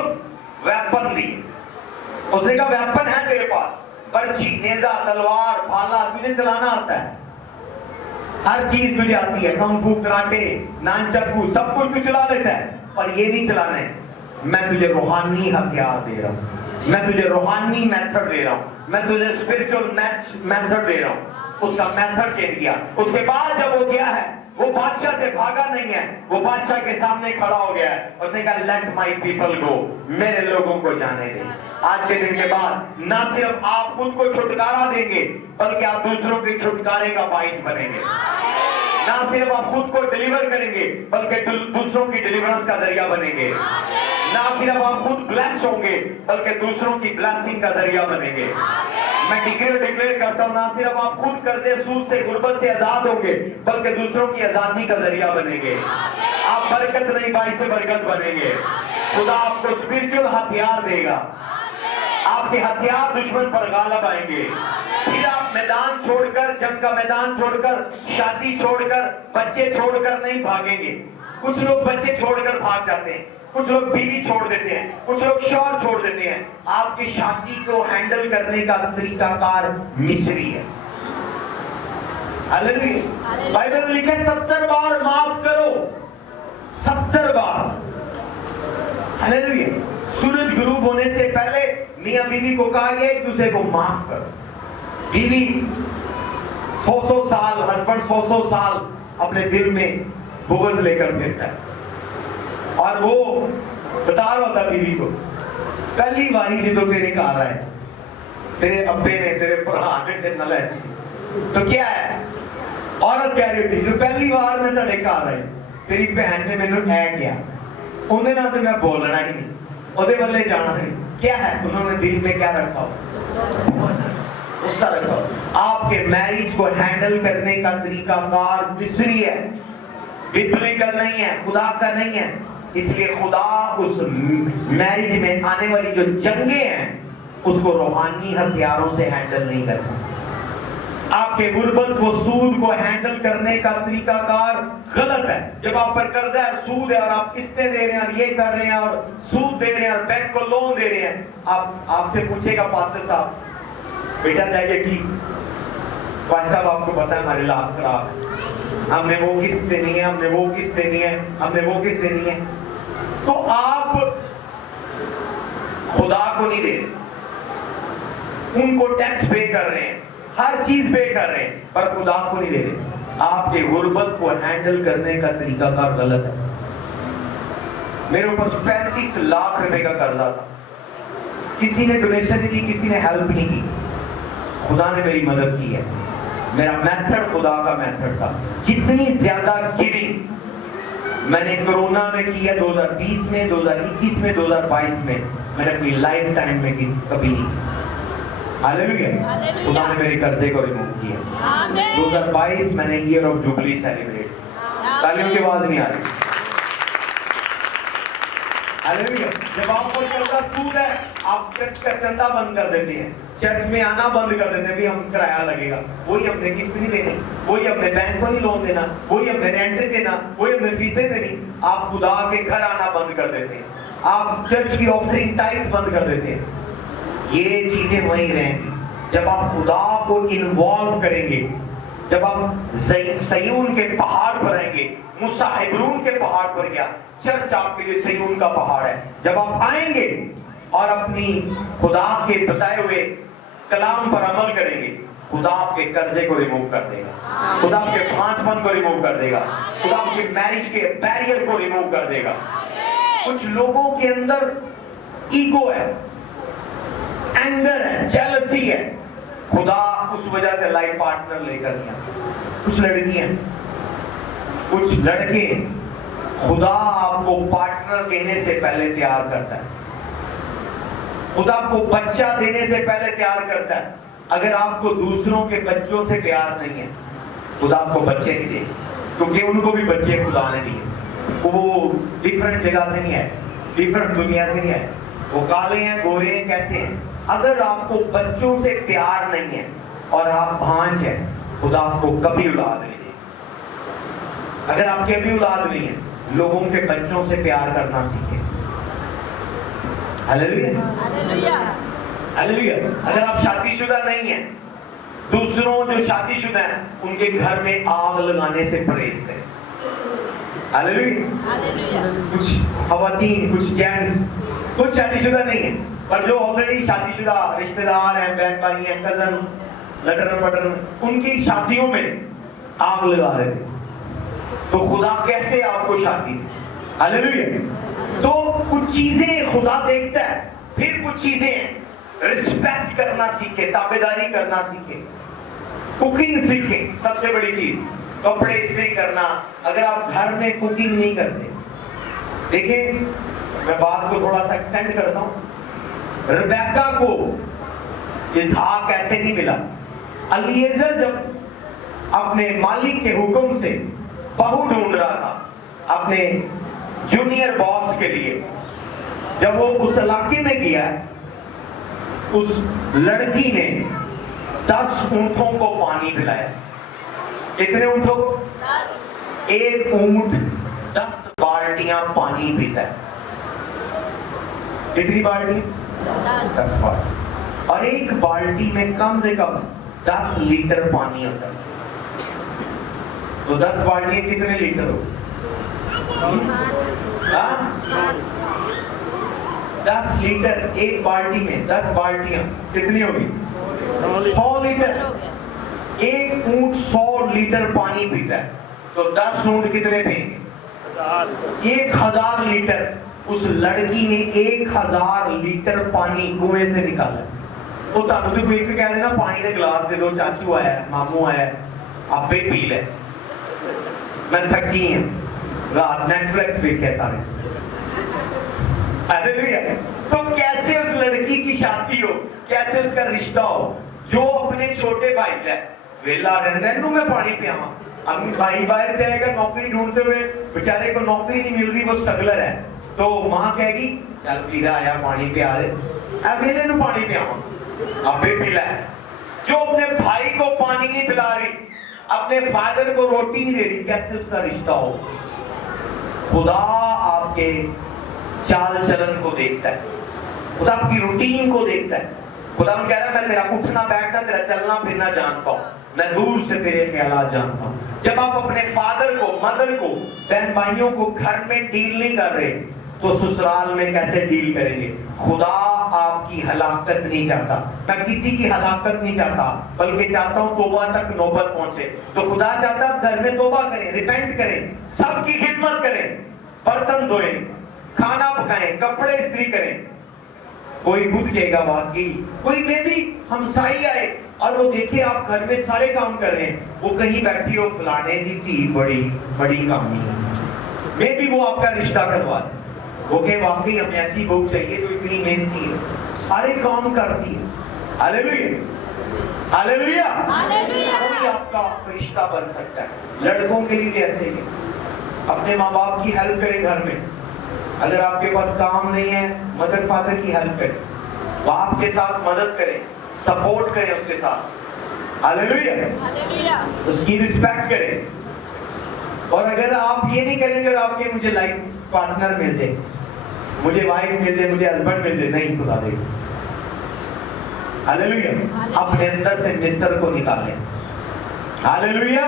ویپن دی. اس نے کہا ویپن ہے تیرے پاس, برچھی, نیزہ, تلوار, بھالا, تجھے چلانا آتا ہے, ہر چیز تجھے آتی ہے, کنگ فو, کراٹے, نان چکو, سب کچھ تو چلا لیتا ہے, اور یہ نہیں چلانا ہے. میں تجھے روحانی ہتھیار دے رہا ہوں, میں تجھے روحانی میتھڈ دے رہا ہوں, میں تجھے اسپرچل میتھڈ دے رہا ہوں. اس کا میتھڈ چینج کیا. اس کے بعد جب وہ گیا ہے, وہ بادشاہ سے بھاگا نہیں ہے, وہ بادشاہ کے سامنے کھڑا ہو گیا ہے. اس نے کہا لیٹ مائی پیپل گو, میرے لوگوں کو جانے دیں. آج کے دن کے بعد نہ صرف آپ خود کو چھٹکارا دیں گے, بلکہ آپ دوسروں کے چھٹکارے کا باعث بنیں گے. نہ صرف آپ خود کو ڈیلیور کریں گے, بلکہ دوسروں کی ڈیلیورنس کا ذریعہ بنیں گے. نہ صرف آپ خود بلیس ہوں گے, بلکہ دوسروں کی بلیسنگ کا ذریعہ بنیں گے. میں ڈکلیئر کرتا ہوں, نہ صرف آپ خود قرضے, سود سے, غربت سے آزاد ہوں گے, بلکہ دوسروں کی آزادی کا ذریعہ بنیں گے. آپ برکت نہیں, باعث برکت بنیں گے. خدا آپ کو اسپرچل ہتھیار دے گا. آپ کے ہتھیار دشمن پر غالب آئیں گے. پھر آپ میدان چھوڑ کر, جنگ کا میدان چھوڑ کر, شادی چھوڑ کر, بچے چھوڑ کر نہیں بھاگیں گے. کچھ لوگ بچے چھوڑ کر بھاگ جاتے ہیں, کچھ لوگ بیوی چھوڑ دیتے ہیں, کچھ لوگ شوہر چھوڑ دیتے ہیں. آپ کی شادی کو ہینڈل کرنے کا طریقہ کار مصری ہے. ہاللیلویہ. بائبل میں لکھے 70 بار معاف کرو, 70 بار. ہاللیلویہ. سورج غروب ہونے سے پہلے میاں بیوی کو کہا گیا ایک دوسرے کو معاف کرو. بیوی 100 سال, ہسبینڈ 100 سال اپنے دل میں بغض لے کر پھرتا ہے, اور وہ بتا رہا تھا بیوی کو, پہلی باری جدو تیرے گھر آئے, تیرے ابے نے, تیرے پڑھا نے تیرے نہ لے چاہیے, تو کیا ہے؟ عورت کہہ رہی تھی جو پہلی بار میں تیرے گھر آئے, تیری بہن نے مینوں اے کیا, انہیں نہ تو میں بولنا ہی نہیں, ادھے بلے جانا نہیں. کیا ہے؟ انہوں نے دل میں کیا رکھا ہو؟ غصہ رکھا ہو. آپ کے میرج کو ہینڈل کرنے کا طریقہ کار مصری ہے, ببلیکل نہیں ہے, خدا کا نہیں ہے. اس لیے خدا اس میرج میں آنے والی جو جنگیں ہیں اس کو روحانی ہتھیاروں سے ہینڈل نہیں کرتا. آپ کے غربت کو, سود کو ہینڈل کرنے کا طریقہ کار غلط ہے. جب آپ پر قرضہ ہے, سود ہے, اور آپ قسطیں دے رہے ہیں, اور یہ کر رہے ہیں, اور سود دے رہے ہیں, اور بینک کو لون دے رہے ہیں, آپ سے پوچھے گا پاسٹر صاحب, بیٹا جائیے ٹھیک, پاسٹر صاحب آپ کو پتا ہے ہماری لات خراب ہے, ہم نے وہ قسط دینی ہے, ہم نے وہ قسط دینی ہے, ہم نے وہ قسط دینی ہے. تو آپ خدا کو نہیں دے رہے, ان کو ٹیکس پے کر رہے ہیں, ہر چیز پے کر رہے ہیں, پر خدا کو نہیں دے رہے. آپ کے غربت کو ہینڈل کرنے کا طریقہ کار غلط ہے. میرے اوپر 35 لاکھ روپے کا قرضہ تھا, کسی نے ڈونیشن نہیں کی, کسی نے ہیلپ نہیں کی, خدا نے میری مدد کی ہے. میرا میتھڈ خدا کا میتھڈ تھا. جتنی زیادہ گیوننگ میں نے کرونا میں کی ہے, 2020 میں, 2021 میں, 2022 میں, میں نے اپنی لائف ٹائم میں کی کبھی نہیں. ہاللیلویہ. خدا نے میرے قرضے کو ریموو کیا. 2022 میں نے ایئر آف جوبلی سیلیبریٹ. تالیوں کی آواز نہیں آ رہی. ہاللیلویہ. جب آپ کو چلتا سود ہے, آپ چرچ کا چندہ بند کر دیتے ہیں, چرچ میں آنا بند کر دیتے ہیں, بھی ہم کرایہ لگے گا, وہی اپنے قسط نہیں دینی, وہی اپنے بینک کو نہیں لون دینا, وہی اپنے رینٹ دینا, وہی اپنے فیسیں دینی. آپ خدا کے گھر آنا بند کر دیتے ہیں, آپ چرچ کی آفرنگ ٹائپ بند کر دیتے ہیں. یہ چیزیں وہیں رہیں گی جب آپ خدا کو انوالو کریں گے. جب آپ سیون کے پہاڑ پر آئیں گے, موسیٰ ہیبرون کے پہاڑ پر گیا, چرچ آپ کے لیے سیون کا پہاڑ ہے. جب آپ آئیں گے اور اپنی خدا کے بتائے ہوئے کلام پر عمل کریں گے, خدا آپ کے قرضے کو ریموو کر دے گا, خدا آپ کے پانچ پن کو ریموو کر دے گا, خدا آپ کے میرج کے بیریئر کو ریموو کر دے گا. کچھ لوگوں کے اندر ایگو ہے, اینگر ہے, جیلسی ہے, خدا اس وجہ سے لائف پارٹنر لے کر دیا. کچھ لڑکیاں, کچھ لڑکے, خدا آپ کو پارٹنر دینے سے پہلے تیار کرتا ہے, خدا آپ کو بچہ دینے سے پہلے تیار کرتا ہے. اگر آپ کو دوسروں کے بچوں سے پیار نہیں ہے, खुदा आपको बच्चे नहीं दे, क्योंकि उनको भी बच्चे खुदा ने दिए। वो डिफरेंट जगह से नहीं है, डिफरेंट दुनिया से नहीं है, वो काले हैं, गोरे हैं, कैसे हैं। अगर आपको बच्चों से प्यार नहीं है और आप भांज हैं, खुदा आपको कभी औलाद नहीं दे। अगर आपके अभी औलाद नहीं है, लोगों के बच्चों से प्यार करना सीखें। Hallelujah, hallelujah. अगर आप शादीशुदा नहीं हैं, दूसरों जो शादीशुदा हैं उनके घर में आग लगाने से परहेज करें। हालेलुया। कुछ खवातीन, कुछ जेंट्स, कुछ शादीशुदा नहीं है, पर जो ऑलरेडी शादीशुदा रिश्तेदार हैं, बहन भाई हैं, कजन, लटर पटर, उनकी शादियों में आग लगा रहे थे, तो खुदा कैसे आपको शादी दे? हालेलुया। तो कुछ चीजें खुदा देखता है, फिर कुछ चीजें रिस्पेक्ट करना सीखे, ताबेदारी करना सीखे, कुकिंग सीखे। सबसे बड़ी चीज कपड़े इस्त्री करना। अगर आप घर में कुकिंग नहीं करते, देखिए मैं बात को थोड़ा सा एक्सटेंड करता हूं। रिबेका को इसहाक कैसे नहीं मिला? अलीएजर जब अपने मालिक के हुक्म से बहू ढूंढ रहा था अपने जूनियर बॉस के लिए, जब वो उस इलाके में गया, उस लड़की ने 10 ऊंटों को पानी पिलाया। कितने ऊंटों को? 10। एक ऊंट 10 बाल्टियां पानी पीता है। कितनी बाल्टी? 10 बाल्टी। और एक बाल्टी में कम से कम 10 लीटर पानी होता है। तो 10 बाल्टियां कितने लीटर हो? 10 लीटर एक बाल्टी में, 10 बाल्टियां कितनी होगी? 100 लीटर। एक ऊंट 100 लीटर पानी पीता है, तो 10 ऊंट कितने पिएंगे? 1000 लीटर। उस लड़की ने 1000 लीटर पानी कुएं से निकाला। तो तुम तो एक कह देना पानी का गिलास दे दो, चाचू आया, मामू आया, आपे पी ले, मैं थकी हूं, रात नेटफ्लिक्स देखे सारे। हालेलुया। तो कैसे उस लड़की की शादी हो, कैसे उसका रिश्ता हो, जो अपने छोटे भाई है वेला रहता है, मैं पानी पियावा। अब भाई बाहर से आएगा नौकरी ढूंढते हुए, बेचारे को नौकरी नहीं मिल रही, वो स्ट्रगलर है, तो माँ कहेगी चल पीला आया पानी पिया दे, अब वेले नु पानी पियावा, अब पिला। जो अपने भाई को पानी नहीं पिला रही, अपने फादर को रोटी नहीं दे रही, कैसे उसका रिश्ता हो? खुदा आपके चाल चलन को देखता है, खुदा आपकी रूटीन को देखता है। खुदा कह रहा है मैं तेरा उठना बैठना, तेरा चलना फिरना जानता हूँ, मैं दूर से तेरे ख्यालात जानता हूँ। जब आप अपने फादर को, मदर को, बहन भाइयों को घर में डील नहीं कर रहे, तो ससुराल में कैसे डील करेंगे? खुदा आपकी हलाकत नहीं चाहता, मैं किसी की हलाकत नहीं चाहता, बल्कि चाहता हूँ तौबा तक नौबत पहुंचे। तो खुदा चाहता है घर में तौबा करें, रिपेंट करें, सबकी खिदमत करें, बर्तन धोएं, खाना पकाएं, कपड़े इस्त्री करें। कोई बुझ जाएगा वाकई, कोई मे भी हमसाई आए और वो देखे आप घर में सारे काम कर रहे हैं, वो कहीं बैठी हो फलाने की धी बड़ी बड़ी कामी है, मे भी वो आपका रिश्ता करवा दे, वो कहे वाकई हमें ऐसी बहू चाहिए जो इतनी मेहनती है, सारे काम करती है। हालेलुया, हालेलुया, कोई आपका रिश्ता बन सकता है। लड़कों के लिए ऐसे ही, अपने माँ बाप की हेल्प करें घर में। अगर आपके पास काम नहीं है, मदर फादर की हेल्प करें, बाप के साथ मदद करें, सपोर्ट करें उसके साथ। हालेलुया, उसकी रिस्पेक्ट करें। और अगर आप ये नहीं करेंगे और आपके मुझे लाइफ पार्टनर मिल जाए, मुझे वाइफ मिल जाए, मुझे हस्बैंड मिल जाए, नहीं खुदा दे। हालेलुया, अपने अंदर से मिस्टर को निकालें। हालेलुया,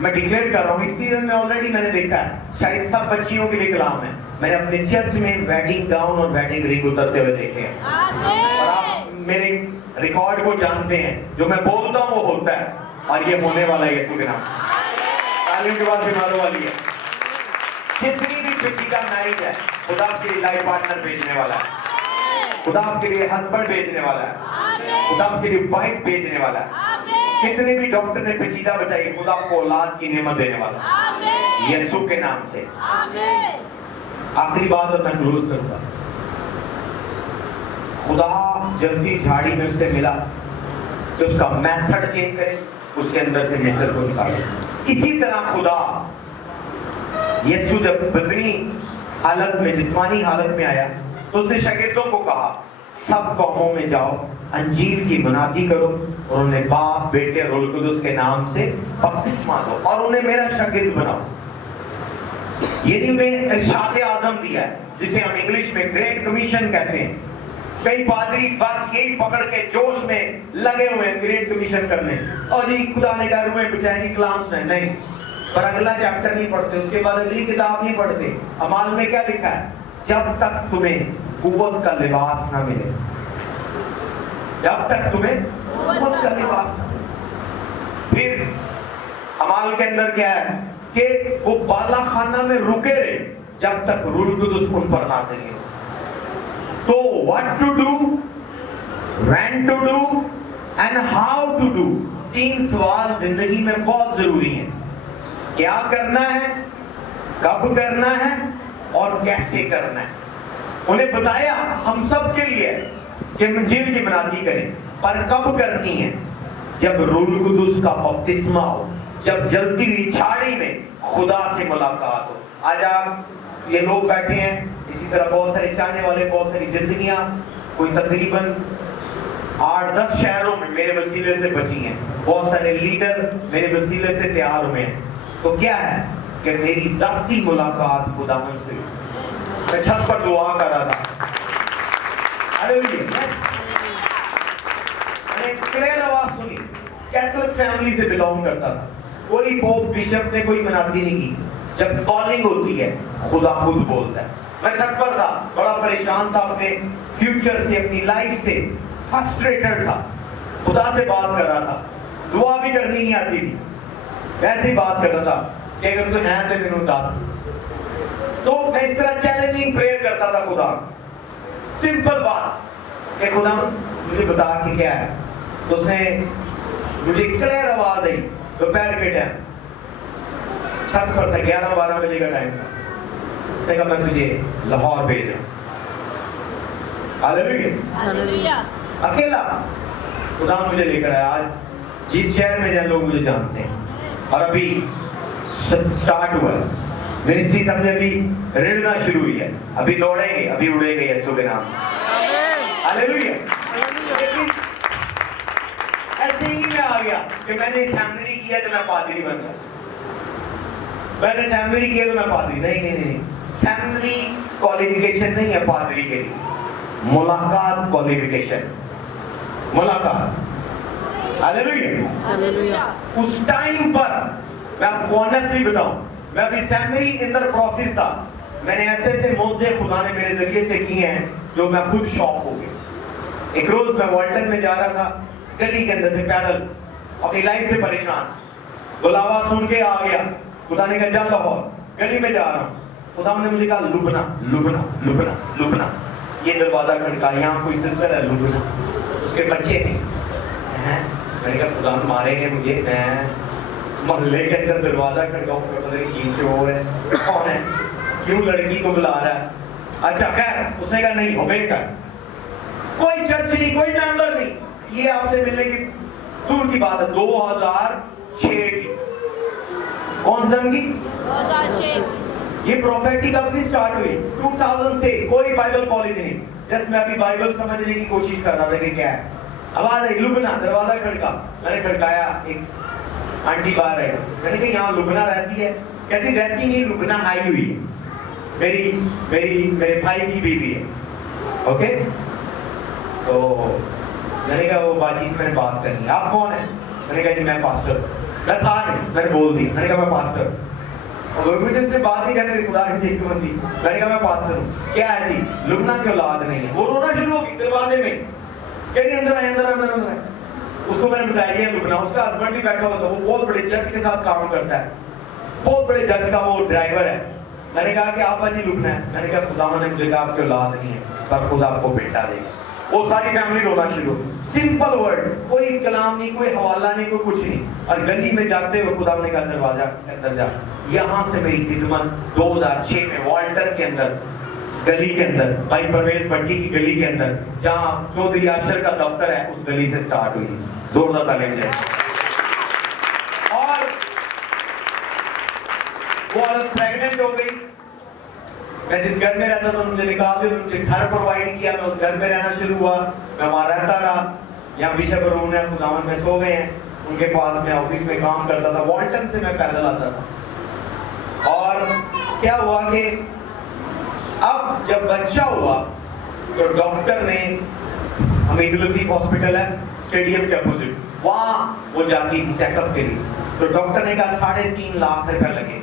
मैं डिक्लेयर कर रहा हूँ, इस सीजन में ऑलरेडी मैंने देखा है, शायद सब बच्चियों के लिए कलाम है, मैंने अपने चर्च में वेडिंग गाउन और वेडिंग रिंग उतरते हुए देखे हैं। और आप मेरे रिकॉर्ड को जानते हैं, जो मैं बोलता हूँ वो होता है, और ये होने वाला है यीशु के नाम। तालियों के बाद बीमारों वाली है। जितनी भी किसी का मैरिज है, खुदा आपके लिए लाइफ पार्टनर भेजने वाला है, खुदा आपके लिए हस्बैंड भेजने वाला है, खुदा आपके लिए वाइफ भेजने वाला है। कितने भी डॉक्टर ने पेचीदा बचाई, खुदा आपको औलाद की नेमत देने वाला यीशु के नाम से। आखिरी बात और मैं क्लोज करूंगा। खुदा जल्दी झाड़ी में उससे मिला तो उसका मेथड चेंज करे, اس کے اندر سے مصر کو نکالا۔ اسی طرح خدا یسوع جب بدنی حالت میں، جسمانی حالت میں آیا تو اس نے شاگردوں کو کہا سب قوموں میں جاؤ، انجیل کی منادی کرو اور انہیں باپ بیٹے روح القدس کے نام سے بپتسمہ دو اور انہیں میرا شاگرد بناؤ۔ یعنی میں ارشاد اعظم دیا ہے جسے ہم انگلش میں گریٹ کمیشن کہتے ہیں۔ کئی پادری بس یہی پکڑ کے جوش میں لگے ہوئے ہیں گریٹ کمیشن کرنے، اور یہ خدا نے کہا روحیں بچائیں کلام میں نہیں، پر اگلا چیپٹر نہیں پڑھتے، اس کے بعد اگلی کتاب نہیں پڑھتے۔ اعمال میں کیا لکھا ہے؟ جب تک تمہیں قوت کا لباس نہ ملے، جب تک تمہیں قوت کا لباس نہ ملے۔ پھر اعمال کے اندر کیا ہے کہ وہ بالا خانہ میں رکے رہے جب تک روح القدس ان پر نازل نہیں ہو۔ تو what to do, when to do and how to do، تین سوال زندگی میں بہت ضروری ہیں۔ کیا کرنا ہے، کب کرنا ہے اور کیسے کرنا ہے۔ انہیں بتایا ہم سب کے لیے کہ انجیل کی منادی کریں، پر کب کرنی ہے؟ جب روح القدس کا بپتسمہ ہو، جب جلتی ہوئی جھاڑی میں خدا سے ملاقات ہو۔ آج آپ یہ لوگ بیٹھے ہیں، اسی طرح بہت سارے چاہنے والے، بہت ساری زندگیاں، کوئی تقریباً 8-10 شہروں میں میرے وسیلے سے بچی ہیں، بہت سارے لیڈر میرے وسیلے سے تیار ہوئے ہیں۔ تو کیا ہے کہ میری ذاتی ملاقات خدا مجھ سے، میں چھت پر دعا کر رہا تھا، میں نے کلیئر آواز سنی، کیتھولک فیملی سے بلونگ کرتا تھا، کوئی پوپ بشپ نے کوئی منادی نہیں کی۔ جب کالنگ ہوتی ہے خدا خود بولتا ہے۔ میں چھت پر تھا، بڑا پریشان تھا اپنے فیوچر سے، اپنی لائف سے، فرسٹریٹڈ تھا، خدا سے بات کر رہا تھا، دعا بھی کرنی نہیں آتی تھی، ویسے ہی بات کر رہا تھا کہ اگر تو ہیں تو مینوں دس۔ تو میں اس طرح چیلنجنگ پریئر کرتا تھا خدا، سمپل بات کہ خدا مجھے بتا کہ کیا ہے۔ تو اس نے مجھے کلیئر آواز آئی، دوپہر کے ٹائم چھت پر تھا، 11-12 بجے کا ٹائم تھا۔ اس نے کہا میں تجھے لاہور بھیج رہا ہوں۔ ہاللیلویا۔ اکیلا خدا مجھے لے کر آیا۔ آج جس شہر میں جائیں لوگ مجھے جانتے ہیں، اور ابھی سٹارٹ ہوا ہے منسٹری، سب نے ابھی ریڑھنا شروع ہوئی ہے، ابھی دوڑیں گے، ابھی اڑے گے یسوع کے نام سے۔ ہاللیلویا۔ لیکن ایسے ہی میں آ گیا کہ میں نے سیمنری کیا تو میں پادری بن گیا، میں نے سیمنری کیا تو میں پادری نہیں۔ سیمنری کوالیفیکیشن نہیں ہے پادری کے لیے، ملاقات کوالیفیکیشن، ملاقات۔ ہاللیلویا۔ اس ٹائم پر میں آپ کو آنیسٹلی بتاؤں، میں ابھی سیمنری اندر پروسیس تھا، میں نے ایسے موضوع خدا نے میرے ذریعے سے کیے ہیں جو میں خود شوق ہو گیا۔ ایک روز میں والٹن میں جا رہا تھا، گلی کے اندر سے پیدل، اپنی لائف سے پریشان، بلاوا سن کے آ گیا، خدا نے کہا جا لاہور، گلی میں جا رہا ہوں، خدا نے مجھے کہا لبنا، یہ دروازہ کھڑکا، یہاں کوئی سسٹر ہے لبنا، اس کے بچے تھے، میں نے کہا خدا ماریں گے مجھے، میں محلے کے اندر دروازہ کھڑکاؤں، پتہ نہیں کی سے وہ ہے، کون ہے، کیوں لڑکی کو بلا رہا ہے۔ اچھا خیر، اس نے کہا نہیں ہوبے کر، کوئی چرچ نہیں، کوئی ممبر نہیں، یہ آپ سے ملنے کی دور کی بات ہے۔ 2006 کی، کون سی سن کی؟ 2006۔ یہ پروفیٹک اپنی سٹارٹ ہوئی 2000 سے، کوئی بائبل کالج نہیں، جس میں ابھی بائبل سمجھنے کی کوشش کر رہا تھا کہ کیا ہے۔ آواز آئی لبنا، دروازہ کھڑکا، میں نے کھڑکایا، ایک آنٹی باہر ہے، میں نے کہا یہاں لبنا رہتی ہے؟ کہتی رہتی نہیں، لبنا آئی ہوئی ہے، میرے بھائی کی بیوی ہے، اوکے۔ تو میں نے کہا وہ باجی سے میں نے بات کرنی ہے، آپ کون ہیں؟ میں نے کہا جی میں پاسٹر، میں تھا نہیں، میں نے بول دی، میں نے کہا میں پاسٹر، اور مجھے اس نے بات نہیں کرنے دی، خدا کی حکمت دی، میں نے کہا میں پاسٹر ہوں۔ کیا ہے جی؟ لبنا کی اولاد نہیں ہے۔ وہ رونا شروع ہو گئی دروازے میں، کہیں اندر آئے، اندر آئے۔ اس کو میں نے بتایا یہ لبنا، اس کا ہسبینڈ بھی بیٹھا ہوا تھا، وہ بہت بڑے جج کے ساتھ کام کرتا ہے، بہت بڑے جج کا وہ ڈرائیور ہے۔ میں نے کہا کہ آپ جی لبنا ہے؟ میں نے کہا خدا نے مجھے کہا آپ کی اولاد نہیں ہے، پر خدا آپ کو بیٹا دے گا۔ وہ ساری فیملی رونا شروع، سمپل ورڈ، کوئی کلام نہیں، کوئی حوالہ نہیں، کوئی کچھ نہیں، اور گلی میں جاتے ہوئے خدا نے کہا دروازہ اندر جا۔ یہاں سے میری خدمت 2006 میں والٹر کے اندر، گلی کے اندر، بھائی پرویز بھٹی کی گلی کے اندر، جہاں چودھری آشر کا دفتر ہے، اس گلی سے سٹارٹ ہوئی۔ زوردار تالیاں بجائیں۔ वो औरत प्रेग्नेंट हो गई। मैं जिस घर में रहता था मुझे निकाल दिया, मुझे घर प्रोवाइड किया, मैं उस घर में रहना शुरू हुआ, मैं वहाँ रहता रहा। यहाँ बिशप रूम है खुदावन में सो गए हैं, उनके पास मैं ऑफिस में काम करता था, वॉल्टन से मैं पैदल आता था। और क्या हुआ कि अब जब बच्चा हुआ तो डॉक्टर ने, हमें ईगलदीप हॉस्पिटल है स्टेडियम के अपोजिट, वहाँ वो जाती थी चेकअप के लिए, तो डॉक्टर ने कहा 3.5 लाख रुपए लगे।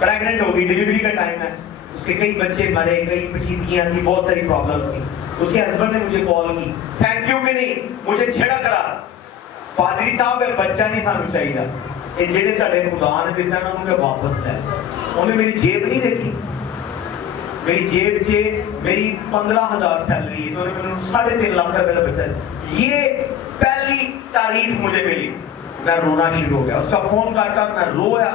प्रेग्नेंट हो गई, डिलीवरी का टाइम है, उसके कई बच्चे मरे, कई पछीदगियां थी, बहुत सारी प्रॉब्लम्स थी। उसके हस्बैंड ने मुझे कॉल की, थैंक यू कि नहीं, मुझे झिड़क रहा, पादरी साहब है बच्चा नहीं सानू चाहिए, ये जेड़े ਤੁਹਾਡੇ खुदा ने दिता ना उनके वापस ले। उन्हें मेरी जेब नहीं देखी, मेरी जेब से मेरी 15,000 सैलरी है, तो उन्होंने 3.5 लाख रुपए का बचा। ये पहली तारीफ मुझे मिली, मैं रोना शुरू हो गया। उसका फोन काटा, मैं रोया।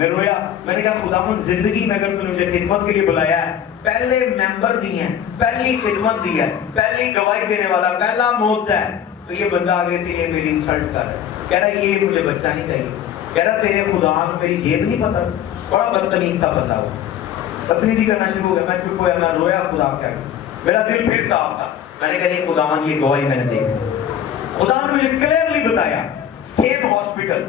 मैंने कहा खुदावंद जिंदगी में अगर तूने मुझे खिदमत के लिए बुलाया है, पहले मेंबर दिए हैं, पहली खिदमत दी है, पहली गवाही देने वाला पहला मौत है, तो ये बंदा आगे से ये मेरी इंसल्ट कर रहा है, कह रहा ये मुझे बच्चा नहीं चाहिए, कह रहा तेरे खुदा को मेरी जेब नहीं पता। बड़ा बदतमीज था बंदा, वो बदतमीजी करना शुरू हो गया। मैं चुप हो गया, मैं रोया खुदा क्या, मेरा दिल फिर साफ था। मैंने कहा ये खुदावन ये गवाही मैंने देखी। खुदा ने मुझे क्लियरली बताया, सेम हॉस्पिटल,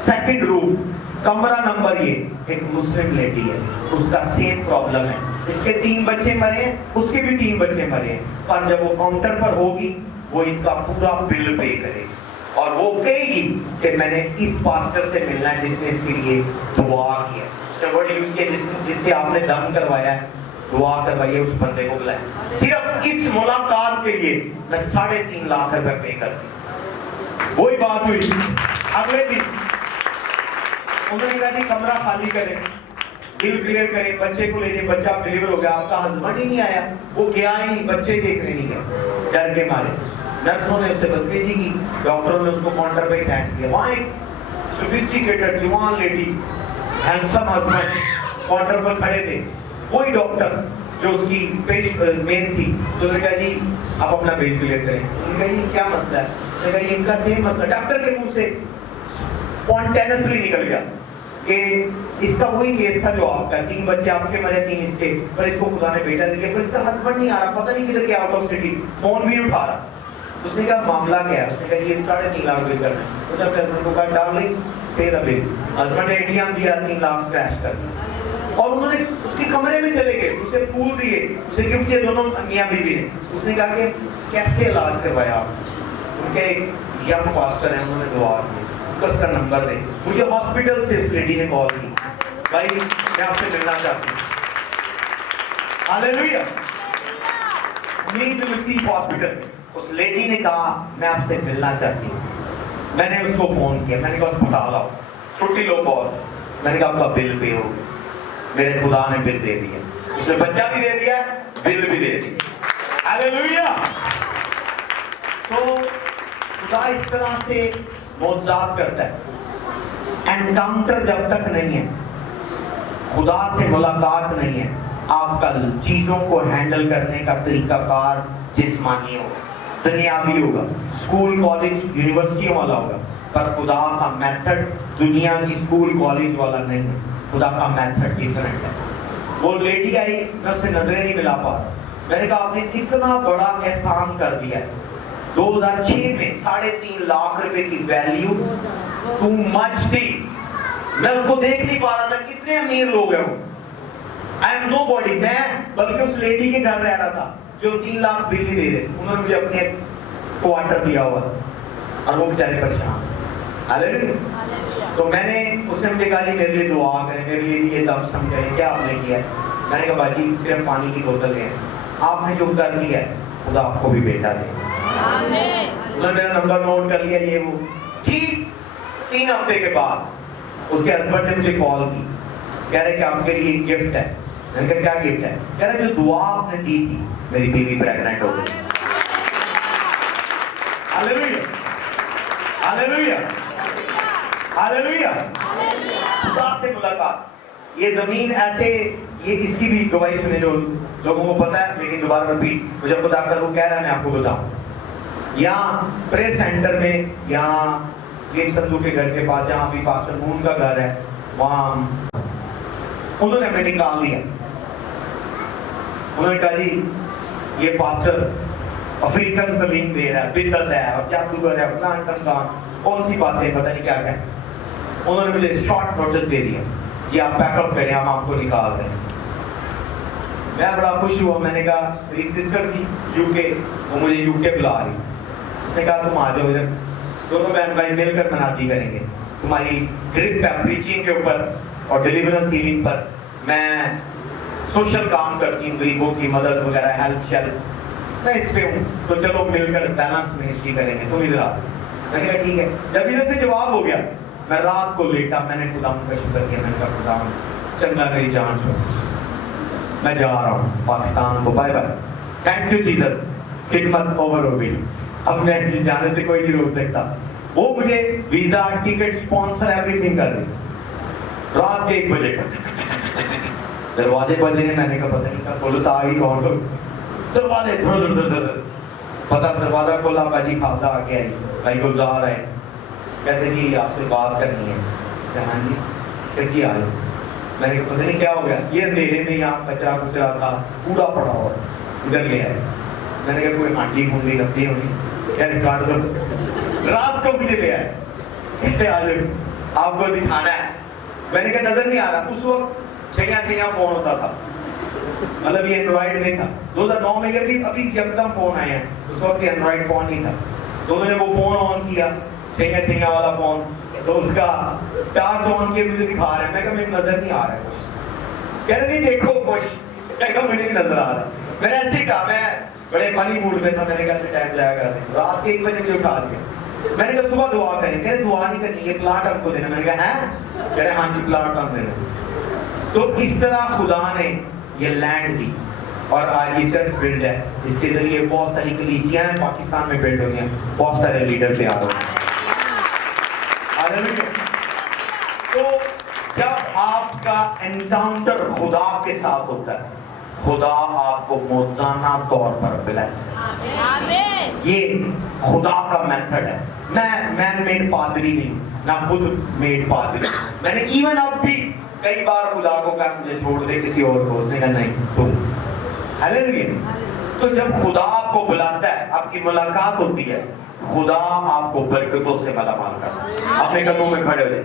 सेकंड रूफ, कमरा नंबर ये, एक मुस्लिम लेडी है, उसका सेम प्रॉब्लम है, इसके 3 बच्चे मरे हैं, उसके भी 3 बच्चे मरे हैं, पर जब वो काउंटर पर होगी वो इनका पूरा बिल पे करेगी और वो कहेगी कि मैंने इस पास्टर से मिलना है जिसने इसके लिए दुआ किया, उसने वर्ड यूज किया जिससे आपने दम करवाया है, दुआ करवाइए, उस बंदे को बुलाए। सिर्फ इस मुलाकात के लिए मैं 3.5 लाख रुपए पे कर दी। वही बात हुई अगले दिन, उन्होंने कहा जी कमरा खाली करें, बिल क्लियर करें, बच्चे को ले जाए, बच्चा डिलीवर हो गया, आपका हस्बैंड ही नहीं आया, वो गया ही नहीं, बच्चे देखने नहीं गए डर के मारे। नर्सों ने उससे बदतमीजी की, डॉक्टरों ने उसको काउंटर पे खींच दिया। वहाँ एक सोफिस्टिकेटेड जवान लेडी, हैंडसम हस्बैंड काउंटर पर खड़े थे, वही डॉक्टर जो उसकी मेन थी, तो उन्होंने कहा जी आप अपना बिल क्लियर करें। उन्होंने कहा ये क्या मसला है? उन्होंने कहा इनका सेम मसला। डॉक्टर के मुंह से स्पॉन्टेनियसली निकल गया कि इसका वही केस था जो आपका, 3 बच्चे आपके मरे, 3 इसके, पर इसको खुदा ने बेटा दिया, पर इसका हस्बैंड नहीं आ रहा, पता नहीं किधर क्या, आउट ऑफ सिटी, फोन भी उठा रहा। उसने कहा मामला क्या है? उसने कहा ये 3.5 लाख बिल करना है। उसने अपने हस्बैंड को कहा डार्लिंग पे द बिल। हस्बैंड ने एटीएम दिया, 3 लाख क्रैश कर दिया और उन्होंने उसके कमरे में चले गए, उसे फूल दिए, उसे गिफ्ट दिए, दोनों मियां बीवी ने। उसने कहा कि कैसे इलाज करवाया आप? उनके एक यंग पास्टर हैं, उन्होंने दुआ की, उसका नंबर दे। मुझे हॉस्पिटल से उस लेडी ने कॉल की, भाई मैं आपसे मिलना चाहती हूँ। हालेलुया। ईगलदीप हॉस्पिटल में उस लेडी ने कहा मैं आपसे मिलना चाहती हूँ। मैंने उसको फोन किया, मैंने कहा अस्पताल आओ, छुट्टी लो बॉस। मैंने कहा आपका बिल पे हो, मेरे खुदा ने बिल दे दिया, उसने बच्चा भी दे दिया, बिल भी दे दिया। हालेलुया। तो खुदा इस तरह से मौजूद करता है। एनकाउंटर जब तक नहीं है, खुदा से मुलाकात नहीं है, आपका चीजों को हैंडल करने का तरीकाकार जिस्मानी होगा, दुनियावी होगा, स्कूल कॉलेज यूनिवर्सिटियों वाला होगा, पर खुदा का मेथड दुनिया की स्कूल कॉलेज वाला नहीं है। खुदा का मेथड डिफरेंट है। वो लेडी आई, मैं उससे नजरें नहीं मिला पा रहा। मैंने कहा आपने कितना बड़ा एहसान कर दिया है। 2006 में 3.5 लाख रुपए की वैल्यू टू मच थी, मैं उसको देख नहीं पा रहा था, कितने अमीर लोग हैं वो। आई एम नो बॉडी, मैं बल्कि उस लेडी के घर रह रहा था जो 3 लाख बिल नहीं दे रहे, उन्होंने मुझे अपने क्वार्टर दिया हुआ और वो बेचारे परेशान। हालेलुया। तो मैंने उसने मुझे कहा जी मेरे लिए दुआ करें, मेरे लिए ये दम सम करें, क्या आपने किया है? मैंने कहा बाजी सिर्फ पानी की बोतल है, आपने जो कर दिया है खुदा आपको भी बेटा दे। उन्होंने मेरा नंबर नोट कर लिया, ये वो। ठीक 3 हफ्ते के बाद उसके हस्बैंड ने मुझे कॉल की, कह रहे कि आपके लिए गिफ्ट है। मैंने कहा क्या गिफ्ट है? कह रहे जो दुआ आपने दी थी मेरी बीवी प्रेग्नेंट हो गई। Hallelujah, hallelujah, hallelujah. खुदा से मुलाकात, ये जमीन ऐसे, ये इसकी भी गवाही सुने जो लोगों को पता है, लेकिन दोबारा रिपीट, मुझे खुदा कर वो कह रहा है मैं आपको बताऊं। यहाँ प्रेस सेंटर में, यहाँ गेम संधू के घर के पास, जहाँ अभी पास्टर मून का घर है, وہاں انہوں نے ہمیں نکال دیا. انہوں نے کہا جی یہ پاسٹر افریقن تعلیم دے رہا ہے, بدعت ہے اور جادوگر ہے, فلان ٹمکان, کون سی باتیں پتہ نہیں کیا کیا. انہوں نے مجھے شارٹ نوٹس دے دیا کہ آپ پیک اپ کریں, ہم آپ کو نکال دیں. میں بڑا خوش ہوا. میں نے کہا میری سسٹر تھی یو کے, وہ مجھے یو کے بلا رہی. اس نے کہا تم آ جاؤ ادھر, دونوں بہن بھائی مل کر مناتی کریں گے. تمہاری گرپ ہے پریچنگ کے اوپر اور ڈیلیورنس ہیلنگ پر, میں سوشل کام کرتی ہوں, غریبوں کی مدد وغیرہ, ہیلپ شیلپ, میں اس پہ ہوں, تو چلو مل کر بیلنس منسٹری کریں گے, تم ادھر آ. میں نے کہا ٹھیک ہے. جب ادھر سے جواب ہو گیا, میں رات کو لیٹا, میں نے خدا کا شکر کیا. میں نے کہا خدا چنگا میری جان چھوڑ, میں جا رہا ہوں پاکستان کو, bye bye, thank you Jesus, خدمت اوور ہو گئی, اب میں جانے سے کوئی نہیں روک سکتا. وہ مجھے visa, ticket, sponsor, every thing کر دی. رات کے 1 بجے دروازے بجے, میں نے کہا پتہ نہیں کہا پولیس آ گئی, کون لوگ دروازے پتہ, دروازہ کھولا, باجی کھاتا آ کے آئی, بھائی گلزار ہے, کہتے جی آپ سے بات کرنی ہے. ہاں جی کیسی آ رہی. میں نے کہا پتہ نہیں کیا ہو گیا. یہ اندھیرے میں یہاں کچرا کچرا تھا کوڑا پڑا ہوا, ادھر لے آئے. میں نے کہا کوئی ہانڈی گھونڈی رکھتی ہوگی, کیا کاٹ دو. رات کو مجھے لے آئے, کہتے آ جاؤ آپ کو دکھانا ہے. میں نے کہا نظر نہیں آ رہا. اس وقت 6 فون ہوتا تھا, مطلب یہ اینڈرائڈ نہیں تھا. 2009 میں یہ ابھی یکدم فون آئے ہیں, اس وقت یہ اینڈرائڈ فون نہیں تھا. تو انہوں نے وہ فون آن کیا, 6 والا فون, تو اس کا ٹارچ آن کیا, مجھے دکھا رہے ہیں. میں کہا مجھے نظر نہیں آ رہا ہے. کہہ رہے نہیں دیکھو کچھ, میں کہا مجھے نہیں نظر آ رہا. میں نے ایسے ہی کہا, میں بڑے فنی موڈ میں تھا. میں نے کہا سے ٹائم ضائع کر دیں. رات کے 1 بجے مجھے اٹھا دیا. میں نے کہا صبح دعا کریں. کہ دعا نہیں کرنی, یہ پلاٹ ہم کو دینا. میں نے کہا ہے, کہہ رہے ہاں جی پلاٹ ہم دینا. تو اس طرح خدا نے یہ لینڈ دی, اور آج یہ چرچ بلڈ ہے, اس کے ذریعے بہت ساری کلیسیاں ہیں پاکستان میں بلڈ ہوئی ہیں, بہت سارے لیڈر تیار ہوئے ہیں. تو جب آپ کا انکاؤنٹر خدا کے ساتھ ہوتا ہے, خدا آپ کو موزانہ طور پر بلیس کرے. یہ خدا کا میتھڈ ہے. میں مین میڈ پادری نہیں, نہ خود میڈ پادری. میں نے ایون اب بھی کئی بار خدا کو کہا مجھے چھوڑ دے کسی اور کو, اس نے کہا نہیں تم. ہاللیلویا. تو جب خدا آپ کو بلاتا ہے, آپ کی ملاقات ہوتی ہے, خدا آپ کو برکتوں سے مالا مال کرتا ہے. اپنے قدموں میں کھڑے ہو جائیں.